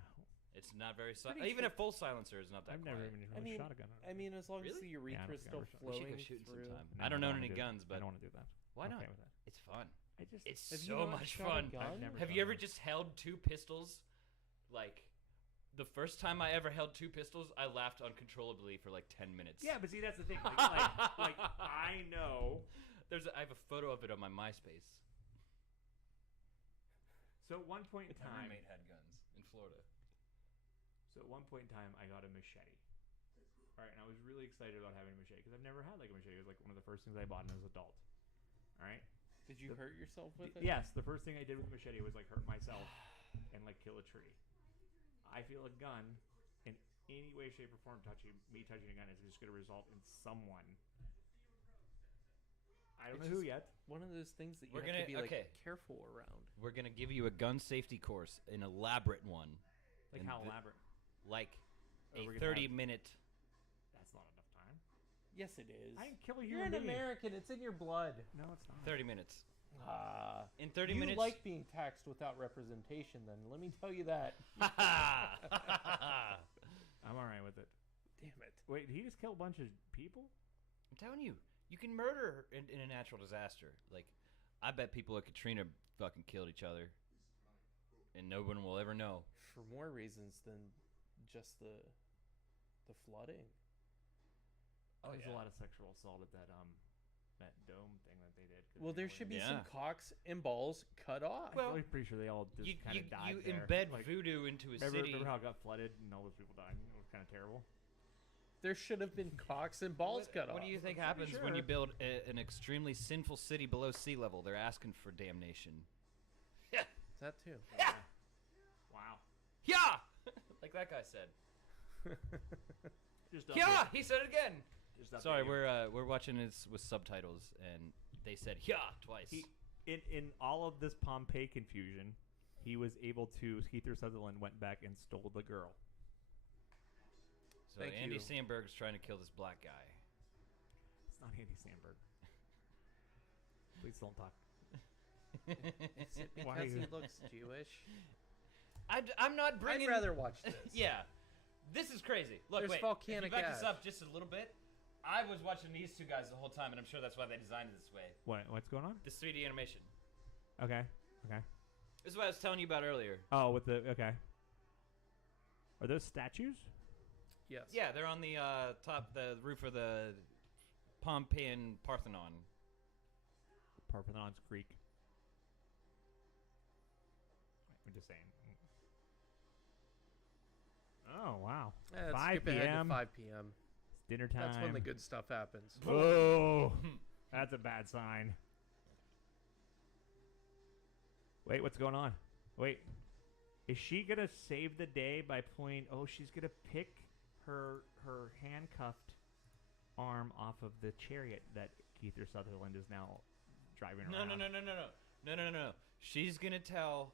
It's not very Pretty even sure- a full silencer is not that I've quiet. never even shot a gun. I mean, as long as Really? the urethra is Yeah, I still don't think I've We should flowing go shooting through. sometime. No, I don't I own wanna any do that. guns, I but don't want to do that. why I'm not? okay with that. It's fun. I just It's Have you so not much shot a fun. gun? I've never Have shot you a ever gun. just held two pistols? Like, the first time I ever held two pistols, I laughed uncontrollably for like 10 minutes. Yeah, but see, that's the thing. Like I know. I have a photo of it on my MySpace. So at one point in My time, roommate had guns in Florida. So at one point in time, I got a machete. All right, and I was really excited about having a machete because I've never had like a machete. It was like one of the first things I bought as an adult. All right. Did you hurt yourself with it? Yes, the first thing I did with a machete was like hurt myself and like kill a tree. I feel a gun in any way, shape, or form touching a gun is just going to result in someone. I don't know who yet. One of those things that you We're have to be gonna- like careful around. We're going to give you a gun safety course, an elaborate one. Like And how elaborate? Like Are a we gonna 30-minute. That's not enough time. Yes, it is. I can kill a You're human an being. American. It's in your blood. No, it's not. 30 minutes. Ah. In 30 you minutes. like being taxed without representation, then. Let me tell you that. I'm all right with it. Damn it. Wait, did he just kill a bunch of people? I'm telling you, you can murder in a natural disaster. Like, I bet people at Katrina fucking killed each other, and no one will ever know. For more reasons than just the flooding. There's a lot of sexual assault at that dome thing that they did. 'cause Well, they there know should what be it some Yeah. cocks and balls cut off. is. well, I'm pretty sure they all just You, kind you, of died you there. embed Like, voodoo into a remember, city. remember how it got flooded and all those people died? It was kind of terrible. There should have been cocks and balls cut off. What do you think I'm pretty happens when you sure. build an extremely sinful city below sea level? They're asking for damnation. That too. Wow. Yeah, like that guy said. Just Yeah, he said it again. Just Sorry, updating you. we're watching this with subtitles, and they said "yeah" twice. In all of this Pompeii confusion, he was able to. Keith Sutherland went back and stole the girl. So Thank Andy you. Samberg's trying to kill this black guy. It's not Andy Samberg. Please don't talk. Is it Why because he you- looks Jewish? I'm not bringing. I'd rather watch this. Yeah, this is crazy. Look, There's wait. volcanic if you back ash. this up just a little bit, I was watching these two guys the whole time, and I'm sure that's why they designed it this way. What's going on? This 3D animation. Okay. This is what I was telling you about earlier. Oh, with the Are those statues? Yes. Yeah, they're on the the roof of the Pompeian Parthenon. Parthenon's Greek. I'm just saying. Oh wow. Let's 5 skip ahead to p.m. 5 p.m. It's dinner time. That's when the good stuff happens. Oh, that's a bad sign. Wait, what's going on? Wait, is she gonna save the day by pulling? Oh, she's gonna pick her handcuffed arm off of the chariot that Keith Sutherland is now driving around. No. She's gonna tell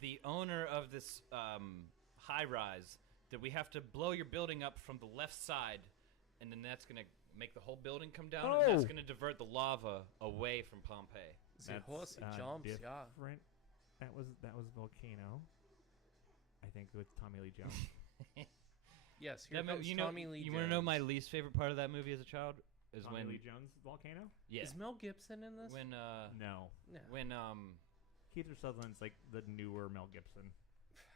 the owner of this high rise that we have to blow your building up from the left side, and then that's gonna make the whole building come down, and that's gonna divert the lava away from Pompeii. The horse jumps, yeah. different. That was Volcano. I think with Tommy Lee Jones. Yes, here That mo- comes you know, Tommy Lee you Jones. want to know my least favorite part of that movie as a child is Tommy when Lee Jones Volcano? yeah Is Mel Gibson in this? when No. No. when Keith Sutherland's like the newer Mel Gibson.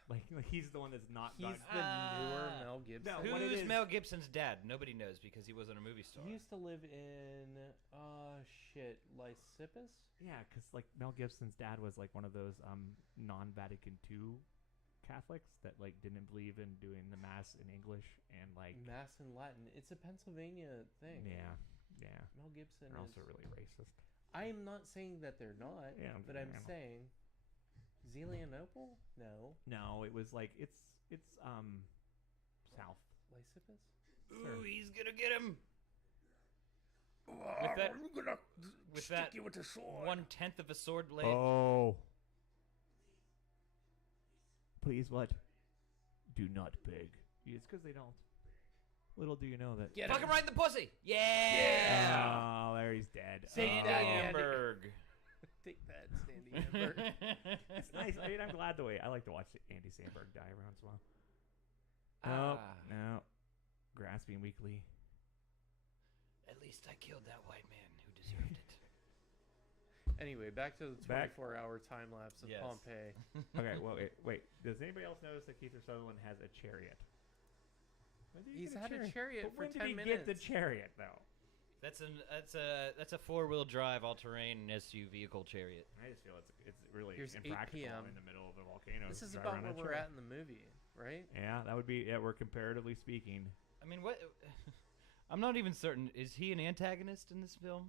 Like he's the one that's not. He's done- the newer Mel Gibson. No, what it who's is- Mel Gibson's dad? Nobody knows because he wasn't a movie star. He used to live in Lysippus? Yeah, because like Mel Gibson's dad was like one of those non-Vatican II Catholics that like didn't believe in doing the mass in English and like Mass in Latin. It's a Pennsylvania thing. yeah. Mel Gibson They're is also really racist. I am not saying that they're not, Yeah, but I'm saying Zelianople? No. No, it was like it's south. Lysippus? Ooh, he's gonna get him. With that, I'm gonna with stick that you with a sword. 1/10 of a sword blade. Oh. Please, what? Do not beg. It's because they don't. Little do you know that. Get Fuck him him right in the pussy. Yeah. Oh, there he's dead. Sandy Hamburg. Take that, Sandy Hamburg. It's nice. I mean, I'm glad the way I like to watch Andy Samberg die every once in a while. No. Grasping weekly. At least I killed that white man who deserved it. Anyway, back to the 24-hour time lapse of Yes. Pompeii. Okay, well, wait. Does anybody else notice that Kiefer Sutherland has a chariot? When did he He's get had a chariot But for when 10 did he minutes. get the chariot, though? That's a 4-wheel drive all-terrain SU vehicle chariot. I just feel it's really Here's 8 impractical p.m. in the middle of a volcano. This is to drive about around where in a we're chariot. at in the movie, right? Yeah, that would be. Yeah, we're comparatively speaking. I mean, what? I'm not even certain. Is he an antagonist in this film?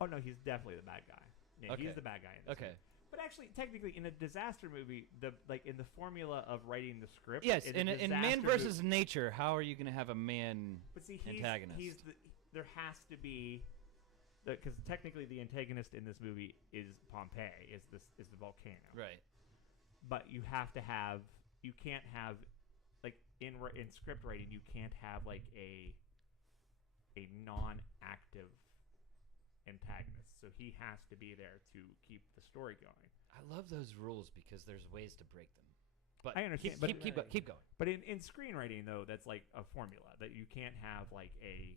Oh no, he's definitely the bad guy. Yeah, Okay. he's the bad guy in this Okay. movie. But actually, technically, in a disaster movie, in the formula of writing the script. Yes, in in Man versus Nature, how are you going to have a man But see, antagonist? There has to be, because technically the antagonist in this movie is Pompeii, is the volcano. Right. But you have to have. You can't have, like in script writing, you can't have like a non-active antagonist. So he has to be there to keep the story going. I love those rules because there's ways to break them. But I understand, keep going. But in screenwriting, though, that's like a formula that you can't have like a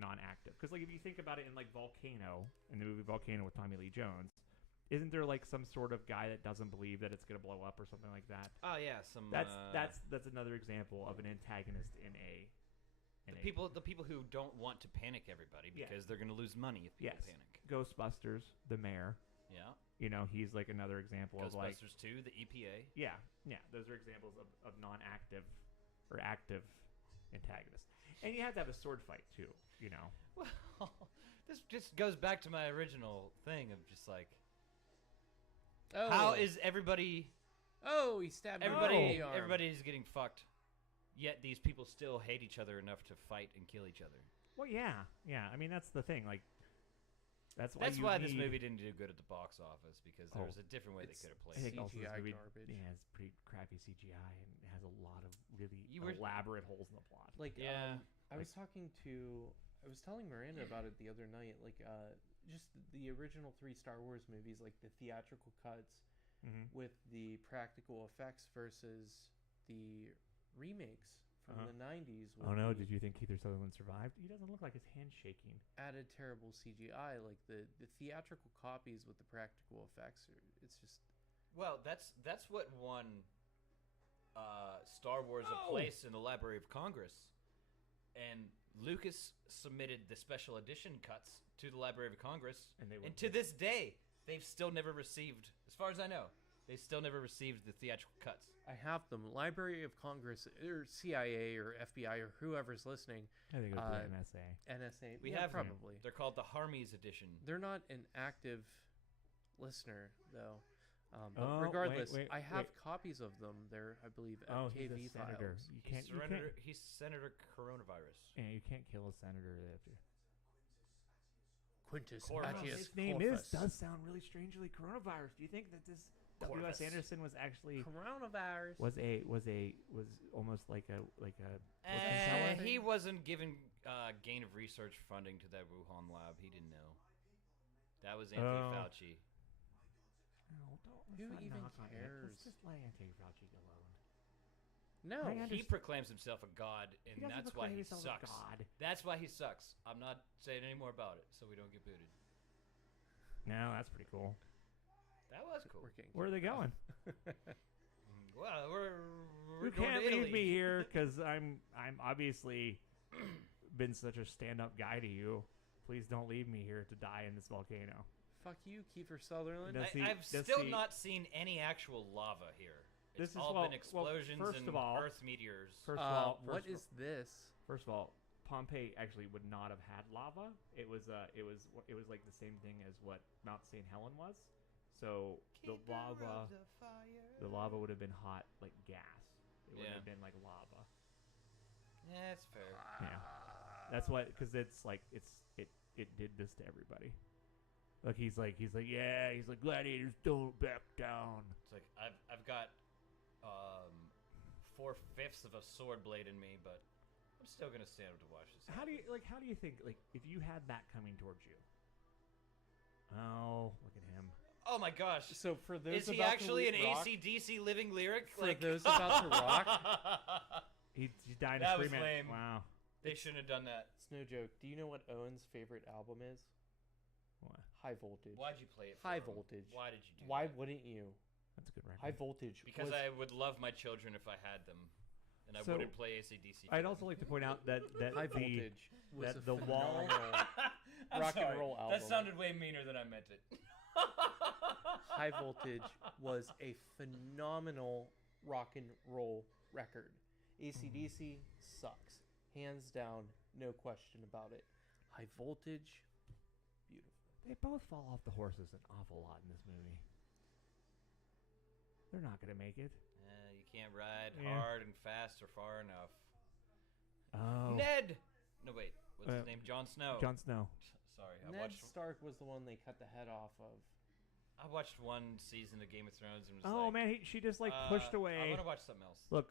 non-active. Because like if you think about it in like Volcano, in the movie Volcano with Tommy Lee Jones, isn't there like some sort of guy that doesn't believe that it's going to blow up or something like that? Oh yeah, some. That's another example of an antagonist in a. The people who don't want to panic everybody because they're going to lose money if people panic. Ghostbusters, the mayor. Yeah. You know, he's like another example of like. Ghostbusters 2, the EPA. Yeah. Those are examples of non-active or active antagonists. And you have to have a sword fight too. You know. Well, this just goes back to my original thing of just like, how is everybody? Oh, he stabbed me in the arm. Everybody's getting fucked. Yet these people still hate each other enough to fight and kill each other. Well, yeah. I mean, that's the thing. Like, that's why this movie didn't do good at the box office because there was a different way they could have I played think it. also this CGI movie, garbage. yeah, it's pretty crappy CGI and it has a lot of really You were- elaborate holes in the plot. Like, Yeah. I was telling Miranda about it the other night. Like, just the original 3 Star Wars movies, like the theatrical cuts with the practical effects versus the remakes from the 90s. Oh no, did you think Kiefer Sutherland survived? He doesn't look like his hand shaking. Added terrible CGI. Like the theatrical copies with the practical effects, it's just. Well, that's what won Star Wars a place in the Library of Congress, and Lucas submitted the special edition cuts to the Library of Congress, and to this day, they've still never received, as far as I know, they still never received the theatrical cuts. I have them. Library of Congress, or CIA, or FBI, or whoever's listening. I think it would be NSA. NSA. We have them. probably. They're called the Harmies edition. They're not an active listener, though. But Oh, regardless, wait, I have wait. copies of them. They're, I believe, He's a KV senator. files. You can't. He's Senator Coronavirus. Yeah, you can't kill a senator after. Quintus Corvus. Matius His name Corvus. does sound really strangely coronavirus. Do you think that this W.S. Corvus. Anderson was actually Coronavirus. was almost like a fortune teller? He wasn't giving gain of research funding to that Wuhan lab. He didn't know. That was Anthony Fauci. No, Who let's not even knock on it. cares? Let's just let Anthony Fauci alone. No. He proclaims himself a god, and He doesn't that's why proclaim he himself a sucks. god. That's why he sucks. I'm not saying any more about it, so we don't get booted. No, that's pretty cool. That was cool. We're getting Where are they going? Well, we're You going can't to leave Italy. me here because I'm obviously been such a stand-up guy to you. Please don't leave me here to die in this volcano. Fuck you, Kiefer Sutherland. No. I've still not seen any actual lava here. It's all been explosions first and of all- Earth meteors. First of all, what is this? First of all, Pompeii actually would not have had lava. It was like the same thing as what Mount St. Helen was. So the lava would have been hot like gas. It wouldn't have been like lava. Yeah, that's fair. Yeah, that's why, because it's like it did this to everybody. Like he's like gladiators don't back down. It's like I've got 4/5 of a sword blade in me, but I'm still gonna stand up to watch this. How do you think if you had that coming towards you? Oh, look at him. Oh my gosh! So for those is he about actually to an rock, AC/DC living lyric? For those about to rock, He's dying That to was scream it. lame. Wow. They shouldn't have done that. it's no joke. Do you know what Owen's favorite album is? What? High Voltage. Why'd you play it? For High him? Voltage. Why did you do Why that? wouldn't you? That's a good record. High Voltage. Because was, I would love my children if I had them, and I So, wouldn't play AC/DC. I'd also like to point out that High the Voltage was that a the wall- phenomenal I'm rock and sorry. roll That album. sounded way meaner than I meant it. High Voltage was a phenomenal rock and roll record. AC/DC sucks. Hands down, no question about it. High Voltage, beautiful. they both fall off the horses an awful lot in this movie. They're not gonna make it. You can't ride Yeah. hard and fast or far enough. Oh, Ned. No wait. What's his Uh, name? Jon Snow. Jon Snow. Sorry, Ned Stark was the one they cut the head off of. I watched one season of Game of Thrones and was Oh like, man, she just pushed I away. want to watch something else. Look.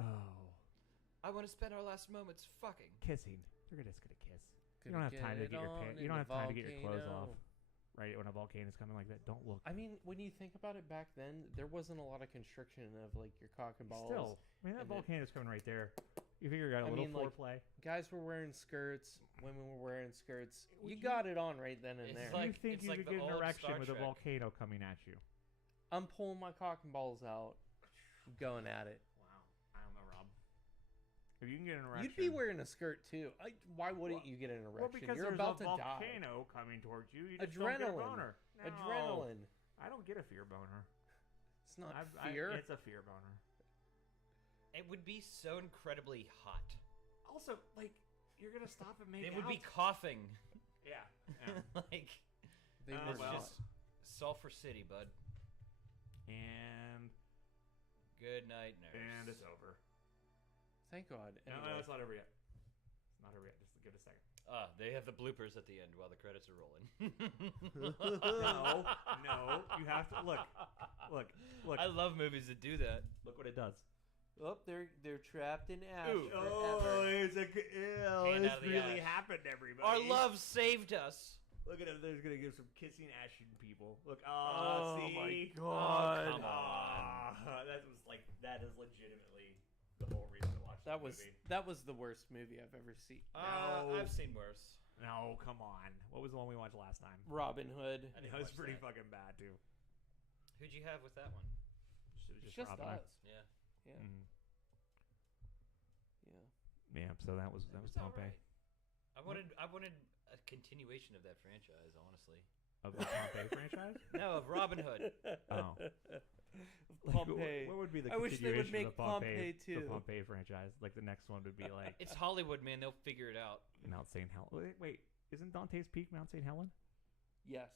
Oh, I want to spend our last moments fucking. kissing. They're just gonna kiss. You Gonna don't have time to get get your on in you don't the have time to get your clothes volcano. off. Right when a volcano's coming like that, don't look. I mean, when you think about it, back then there wasn't a lot of constriction of like your cock and balls. Still, I mean that and it- volcano's coming right there. You figure you got a I little mean, like, foreplay. Guys were wearing skirts. Women were wearing skirts. Would You you- got it on right then and It's there. like- you think it's you like could the get an old erection Star with a Trek. volcano coming at you? I'm pulling my cock and balls out, going at it. Wow, I don't know, Rob. If you can get an erection, You'd be wearing a skirt too. Why wouldn't you get an erection? well because You're there's about a to die. volcano coming towards you. You just don't get a Adrenaline. boner. No. Adrenaline. I don't get a fear boner. It's not I- fear. it's a fear boner. It would be so incredibly hot. Also, like you're gonna stop and make They out. would be coughing. Yeah. Like They Oh, were it's well. just Sulphur City, bud. And Good night, nurse. it's over. Thank God. No, Anyway, it's not over yet. It's not over yet. Just give it a second. They have the bloopers at the end while the credits are rolling. No, you have to look. I love movies that do that. Look what it does. oh, they're trapped in ash Ooh. forever. it's a Hand out of the really ash. happened, everybody. Our love saved us. Look at him. There's gonna give some kissing Asian people. Look. Oh, See? my Oh, God. come on. That is legitimately the whole reason to watch That the was movie. the worst movie I've ever seen. No. I've seen worse. No, come on. What was the one we watched last time? Robin Hood. I didn't That was watch pretty that. fucking bad too. Who'd you have with that one? It was It's just Robin Hood. us. Yeah. Yeah. Mhm. Yeah. Yeah. So that was It was Pompeii. alright. I wanted a continuation of that franchise, honestly. Of the Pompeii franchise? No, of Robin Hood. Oh. Pompeii. What would be the I wish they would continuation make of the Pompeii, Pompeii too. The Pompeii franchise. Like the next one would be like It's Hollywood, man. They'll figure it out. Mount St. Helen. Wait, isn't Dante's Peak Mount St. Helen? Yes.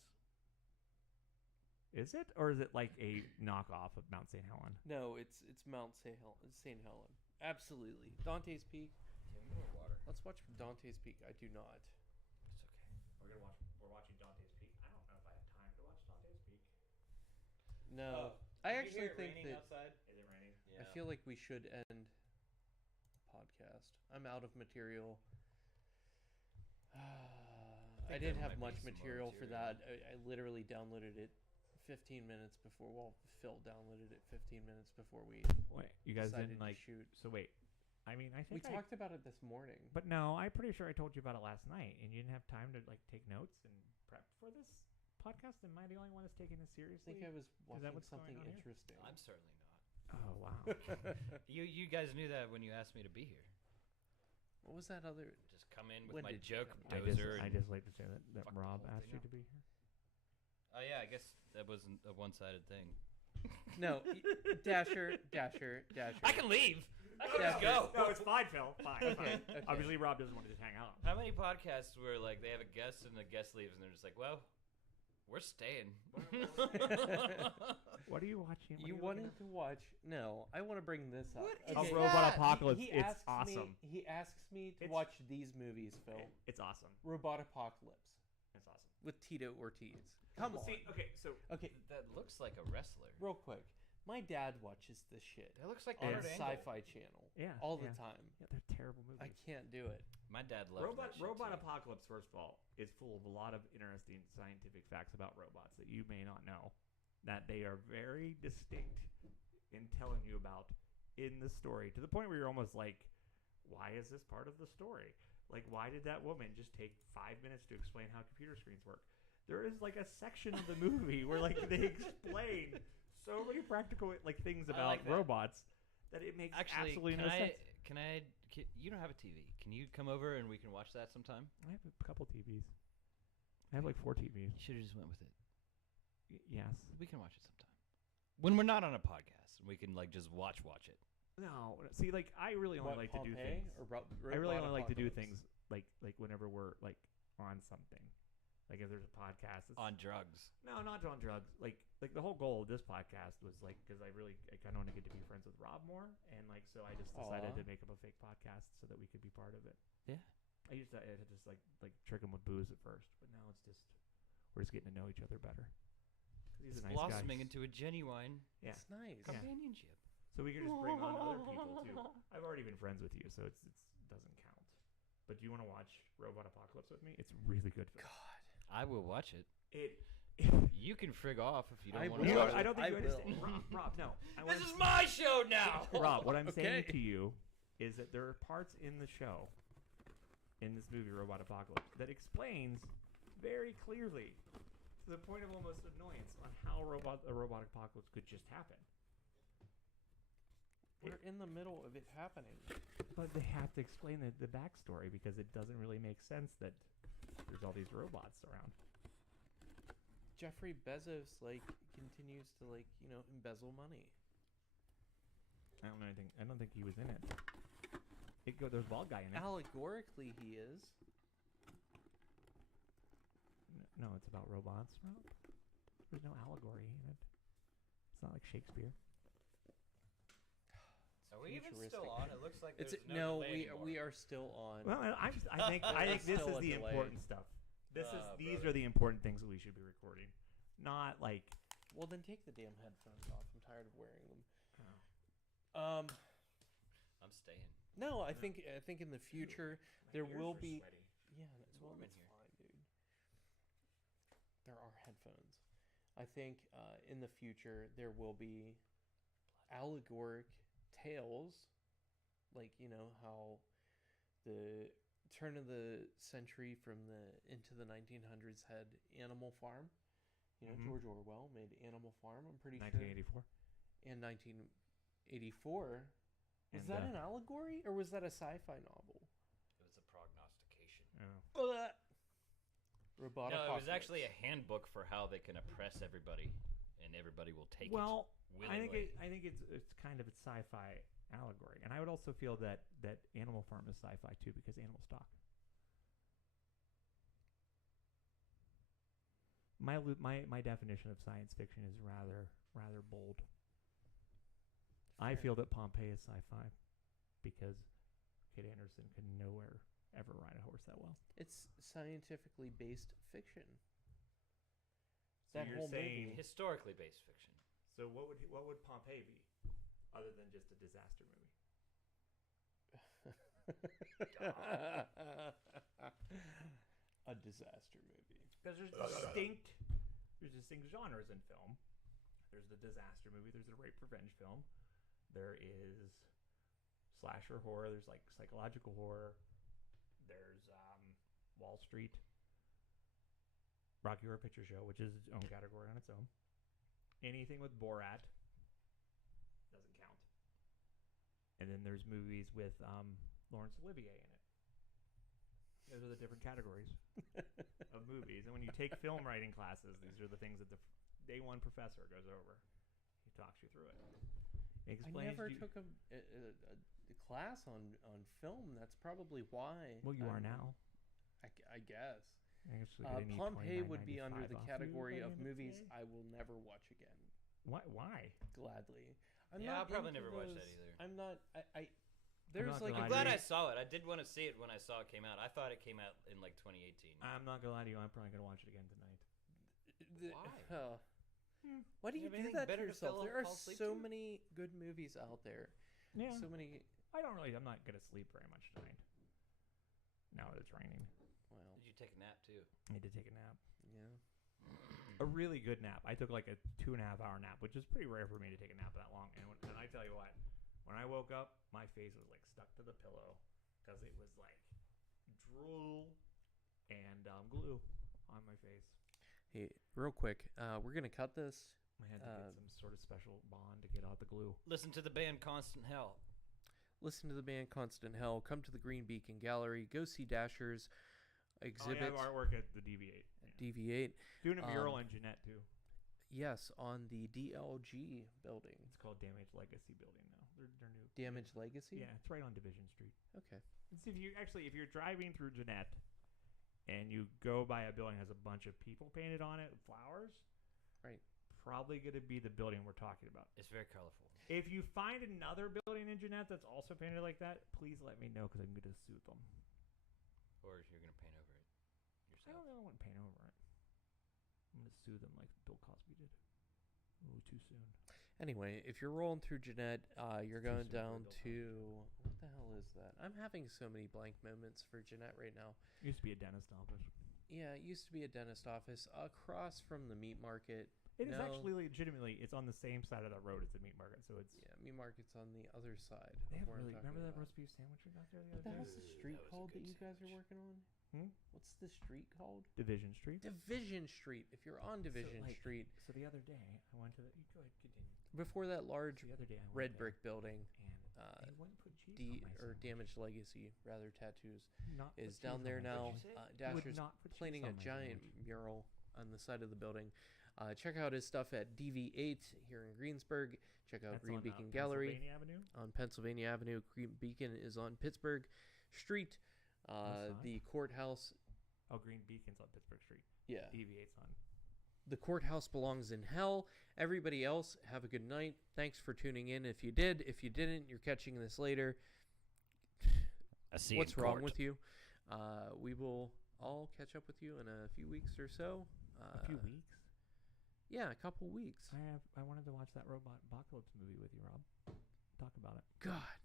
Is it, or is it like a knockoff of Mount St. Helen? No, it's Mount St. Helen. Absolutely. Dante's Peak. Give me more water. Let's watch Dante's Peak. I do not. It's okay. We're watching Dante's Peak. I don't know if I have time to watch Dante's Peak. No. Oh, I did you actually hear it think raining that outside? Is it raining? Yeah. I feel like we should end podcast. I'm out of material. I think didn't there have might much be some more material for material. that. I literally downloaded it 15 minutes before. Well, Phil downloaded it 15 minutes before we Wait, you guys decided didn't like. to shoot. So wait, I mean, I We think talked about it this morning. But no, I'm pretty sure I told you about it last night, and you didn't have time to like take notes and prep for this podcast. Am I the only one that's taking this I seriously? think I was watching what's going something on here? interesting. I'm certainly not. Oh wow. You guys knew that when you asked me to be here. What was that other? Just come in with When my did you joke come in? dozer. I and- just like to say that fuck the Rob whole asked thing you up. to be here. Oh yeah, I guess that wasn't a one-sided thing. No, Dasher. I can leave. I can just Dasher. go. No, it's fine, Phil. Fine. Okay, fine. okay. Obviously, Rob doesn't want to just hang out. How many podcasts where like they have a guest and the guest leaves and they're just like, well, We're staying. What are you watching? What You are wanted looking to watch? No, I want to bring this up. What at? is Robot that? Apocalypse. He It's asks awesome. He asks me to It's- watch these movies, Phil. It's awesome. Robot Apocalypse It's awesome. with Tito Ortiz. Come on. See, okay, so Okay, That looks like a wrestler. real quick. My dad watches this shit That looks like on Art Angle. Sci-Fi Channel yeah, all the yeah. time. Yeah, they're terrible movies. I can't do it. My dad loves that shit Robot too. Apocalypse, first of all, is full of a lot of interesting scientific facts about robots that you may not know, that they are very distinct in telling you about in the story, to the point where you're almost like, why is this part of the story? Like, why did that woman just take 5 minutes to explain how computer screens work? There is like a section of the movie where like they explain so many practical like things I about like that. robots that it makes Actually, absolutely can no I? sense. You don't have a TV. Can you come over and we can watch that sometime? I have a couple TVs. I have like 4 TVs. You should have just went with it. Yes. We can watch it sometime. When we're not on a podcast, we can like just watch it. No. See, like I really only What, like to do Pompeii things. or I really only like to do Apocalypse? things like whenever we're like on something. Like if there's a podcast it's, On drugs. No, not on drugs. Like the whole goal of this podcast was like because I kind of want to get to be friends with Rob more, and like so I just decided Aw. to make up a fake podcast so that we could be part of it. Yeah. I used to just like trick him with booze at first, but now it's just we're just getting to know each other better. 'Cause he's It's a nice guy. blossoming into a genuine Yeah. It's nice. Yeah. companionship. So we can just bring on other people too. I've already been friends with you, so it's doesn't count. But do you want to watch Robot Apocalypse with me? It's really good. Film. God. I will watch it. It. You can frig off if you I don't want will. to watch I it. don't think I you understand. will. Rob, no. This is my show now. Rob, what I'm saying Okay. to you is that there are parts in the show, in this movie Robot Apocalypse, that explains very clearly, to the point of almost annoyance, on how a robot apocalypse could just happen. We're in the middle of it happening. But they have to explain the backstory because it doesn't really make sense that there's all these robots around. Jeffrey Bezos continues to embezzle money. I don't know anything. I don't think he was in it. There's a bald guy in it. Allegorically, he is. No, it's about robots. Rob. There's no allegory in it. It's not like Shakespeare. Are we even Futuristic. still on? It looks like It's there's no delay anymore. we are still on. Well, I think There's this still is a the delay. important stuff. These brother. are the important things that we should be recording, not like. Well, then take the damn headphones off. I'm tired of wearing them. Oh. I'm staying. No, I think in the future there will be. Yeah, It's well, warm in that's here. fine, dude. There are headphones. I think in the future there will be allegoric tales, like how the turn of the century from the into the 1900s had Animal Farm. Mhm. George Orwell made Animal Farm. I'm pretty sure. 1984. In 1984. Was And, that an allegory or was that a sci-fi novel? It was a prognostication. Oh. Robot No, it was Apocalypse. actually a handbook for how they can oppress everybody, and everybody will take Well, it I willingly. think it's kind of a sci-fi allegory, and I would also feel that Animal Farm is sci-fi too because animals talk. My definition of science fiction is rather bold. I Fair. feel that Pompeii is sci-fi because Kate Anderson could nowhere ever ride a horse that well. It's scientifically based fiction. So That you're whole saying movie. Historically based fiction. So what would Pompeii be, other than just a disaster movie? A disaster movie. Because there's distinct genres in film. There's the disaster movie. There's the rape revenge film. There is slasher horror. There's like psychological horror. There's Wall Street, Rocky Horror Picture Show, which is its own category on its own. Anything with Borat doesn't count. And then there's movies with Laurence Olivier in it. Those are the different categories of movies. And when you take film writing classes, these are the things that the day one professor goes over. He talks you through it. He I explains never you- took a class on film. That's probably why. Well, you are now. I guess. Pompeii would be under the category of movies I will never watch again. Why? Gladly. I'll probably never watch that either. I'm not. I'm glad I saw it. I did want to see it when I saw it came out. I thought it came out in like 2018. I'm not gonna lie to you. I'm probably gonna watch it again tonight. Why? Why do you do that to yourself? There are so many good movies out there. Yeah. So many. I'm not gonna sleep very much tonight. Now that it's raining. Well. Did you take a nap too? I did take a nap. Yeah. A really good nap. I took like a 2.5 hour nap, which is pretty rare for me to take a nap that long. And I tell you what, when I woke up, my face was like stuck to the pillow because it was like drool and glue on my face. Hey, real quick, we're gonna cut this. I had to get some sort of special bond to get out the glue. Listen to the band Constant Hell. Listen to the band Constant Hell. Come to the Green Beacon Gallery. Go see Dasher's exhibit. Oh, yeah, artwork at the DV8. DV8. Doing a mural in Jeanette, too. Yes, on the DLG building. It's called Damage Legacy building now. They're new. Damage Legacy? Yeah, it's right on Division Street. Okay. It's if you're driving through Jeanette and you go by a building that has a bunch of people painted on it with flowers, right, probably going to be the building we're talking about. It's very colorful. If you find another building in Jeanette that's also painted like that, please let me know because I'm going to sue them. Or you're going to paint over it yourself. I don't really want to paint over it. I'm going to sue them like Bill Cosby did. Ooh, too soon. Anyway, if you're rolling through Jeanette, you're going down to... What the hell is that? I'm having so many blank moments for Jeanette right now. It used to be a dentist office. Yeah, it used to be a dentist office across from the meat market. It is actually legitimately, it's on the same side of that road as the meat market, so it's... Yeah, meat market's on the other side. Remember that roast beef sandwich we got there the other day? What the hell's the street called that you guys are working on? What's the street called? Division Street. Division Street. If you're on Division Street. So the other day, I went to the... Go ahead, continue. Before that large the other day, red brick building, and wouldn't put cheese or Damaged Legacy, rather, tattoos, is down there my now. Dasher's painting a giant mural on the side of the building. Check out his stuff at DV8 here in Greensburg. Check out Green Beacon Gallery on Pennsylvania Avenue. Green Beacon is on Pittsburgh Street. The courthouse. Oh, Green Beacon's on Pittsburgh Street. Yeah. DV8's on. The courthouse belongs in hell. Everybody else, have a good night. Thanks for tuning in. If you did, if you didn't, you're catching this later. What's wrong with you? We will all catch up with you in a few weeks or so. A few weeks? Yeah, a couple weeks. I wanted to watch that Robot Apocalypse movie with you, Rob. Talk about it. God.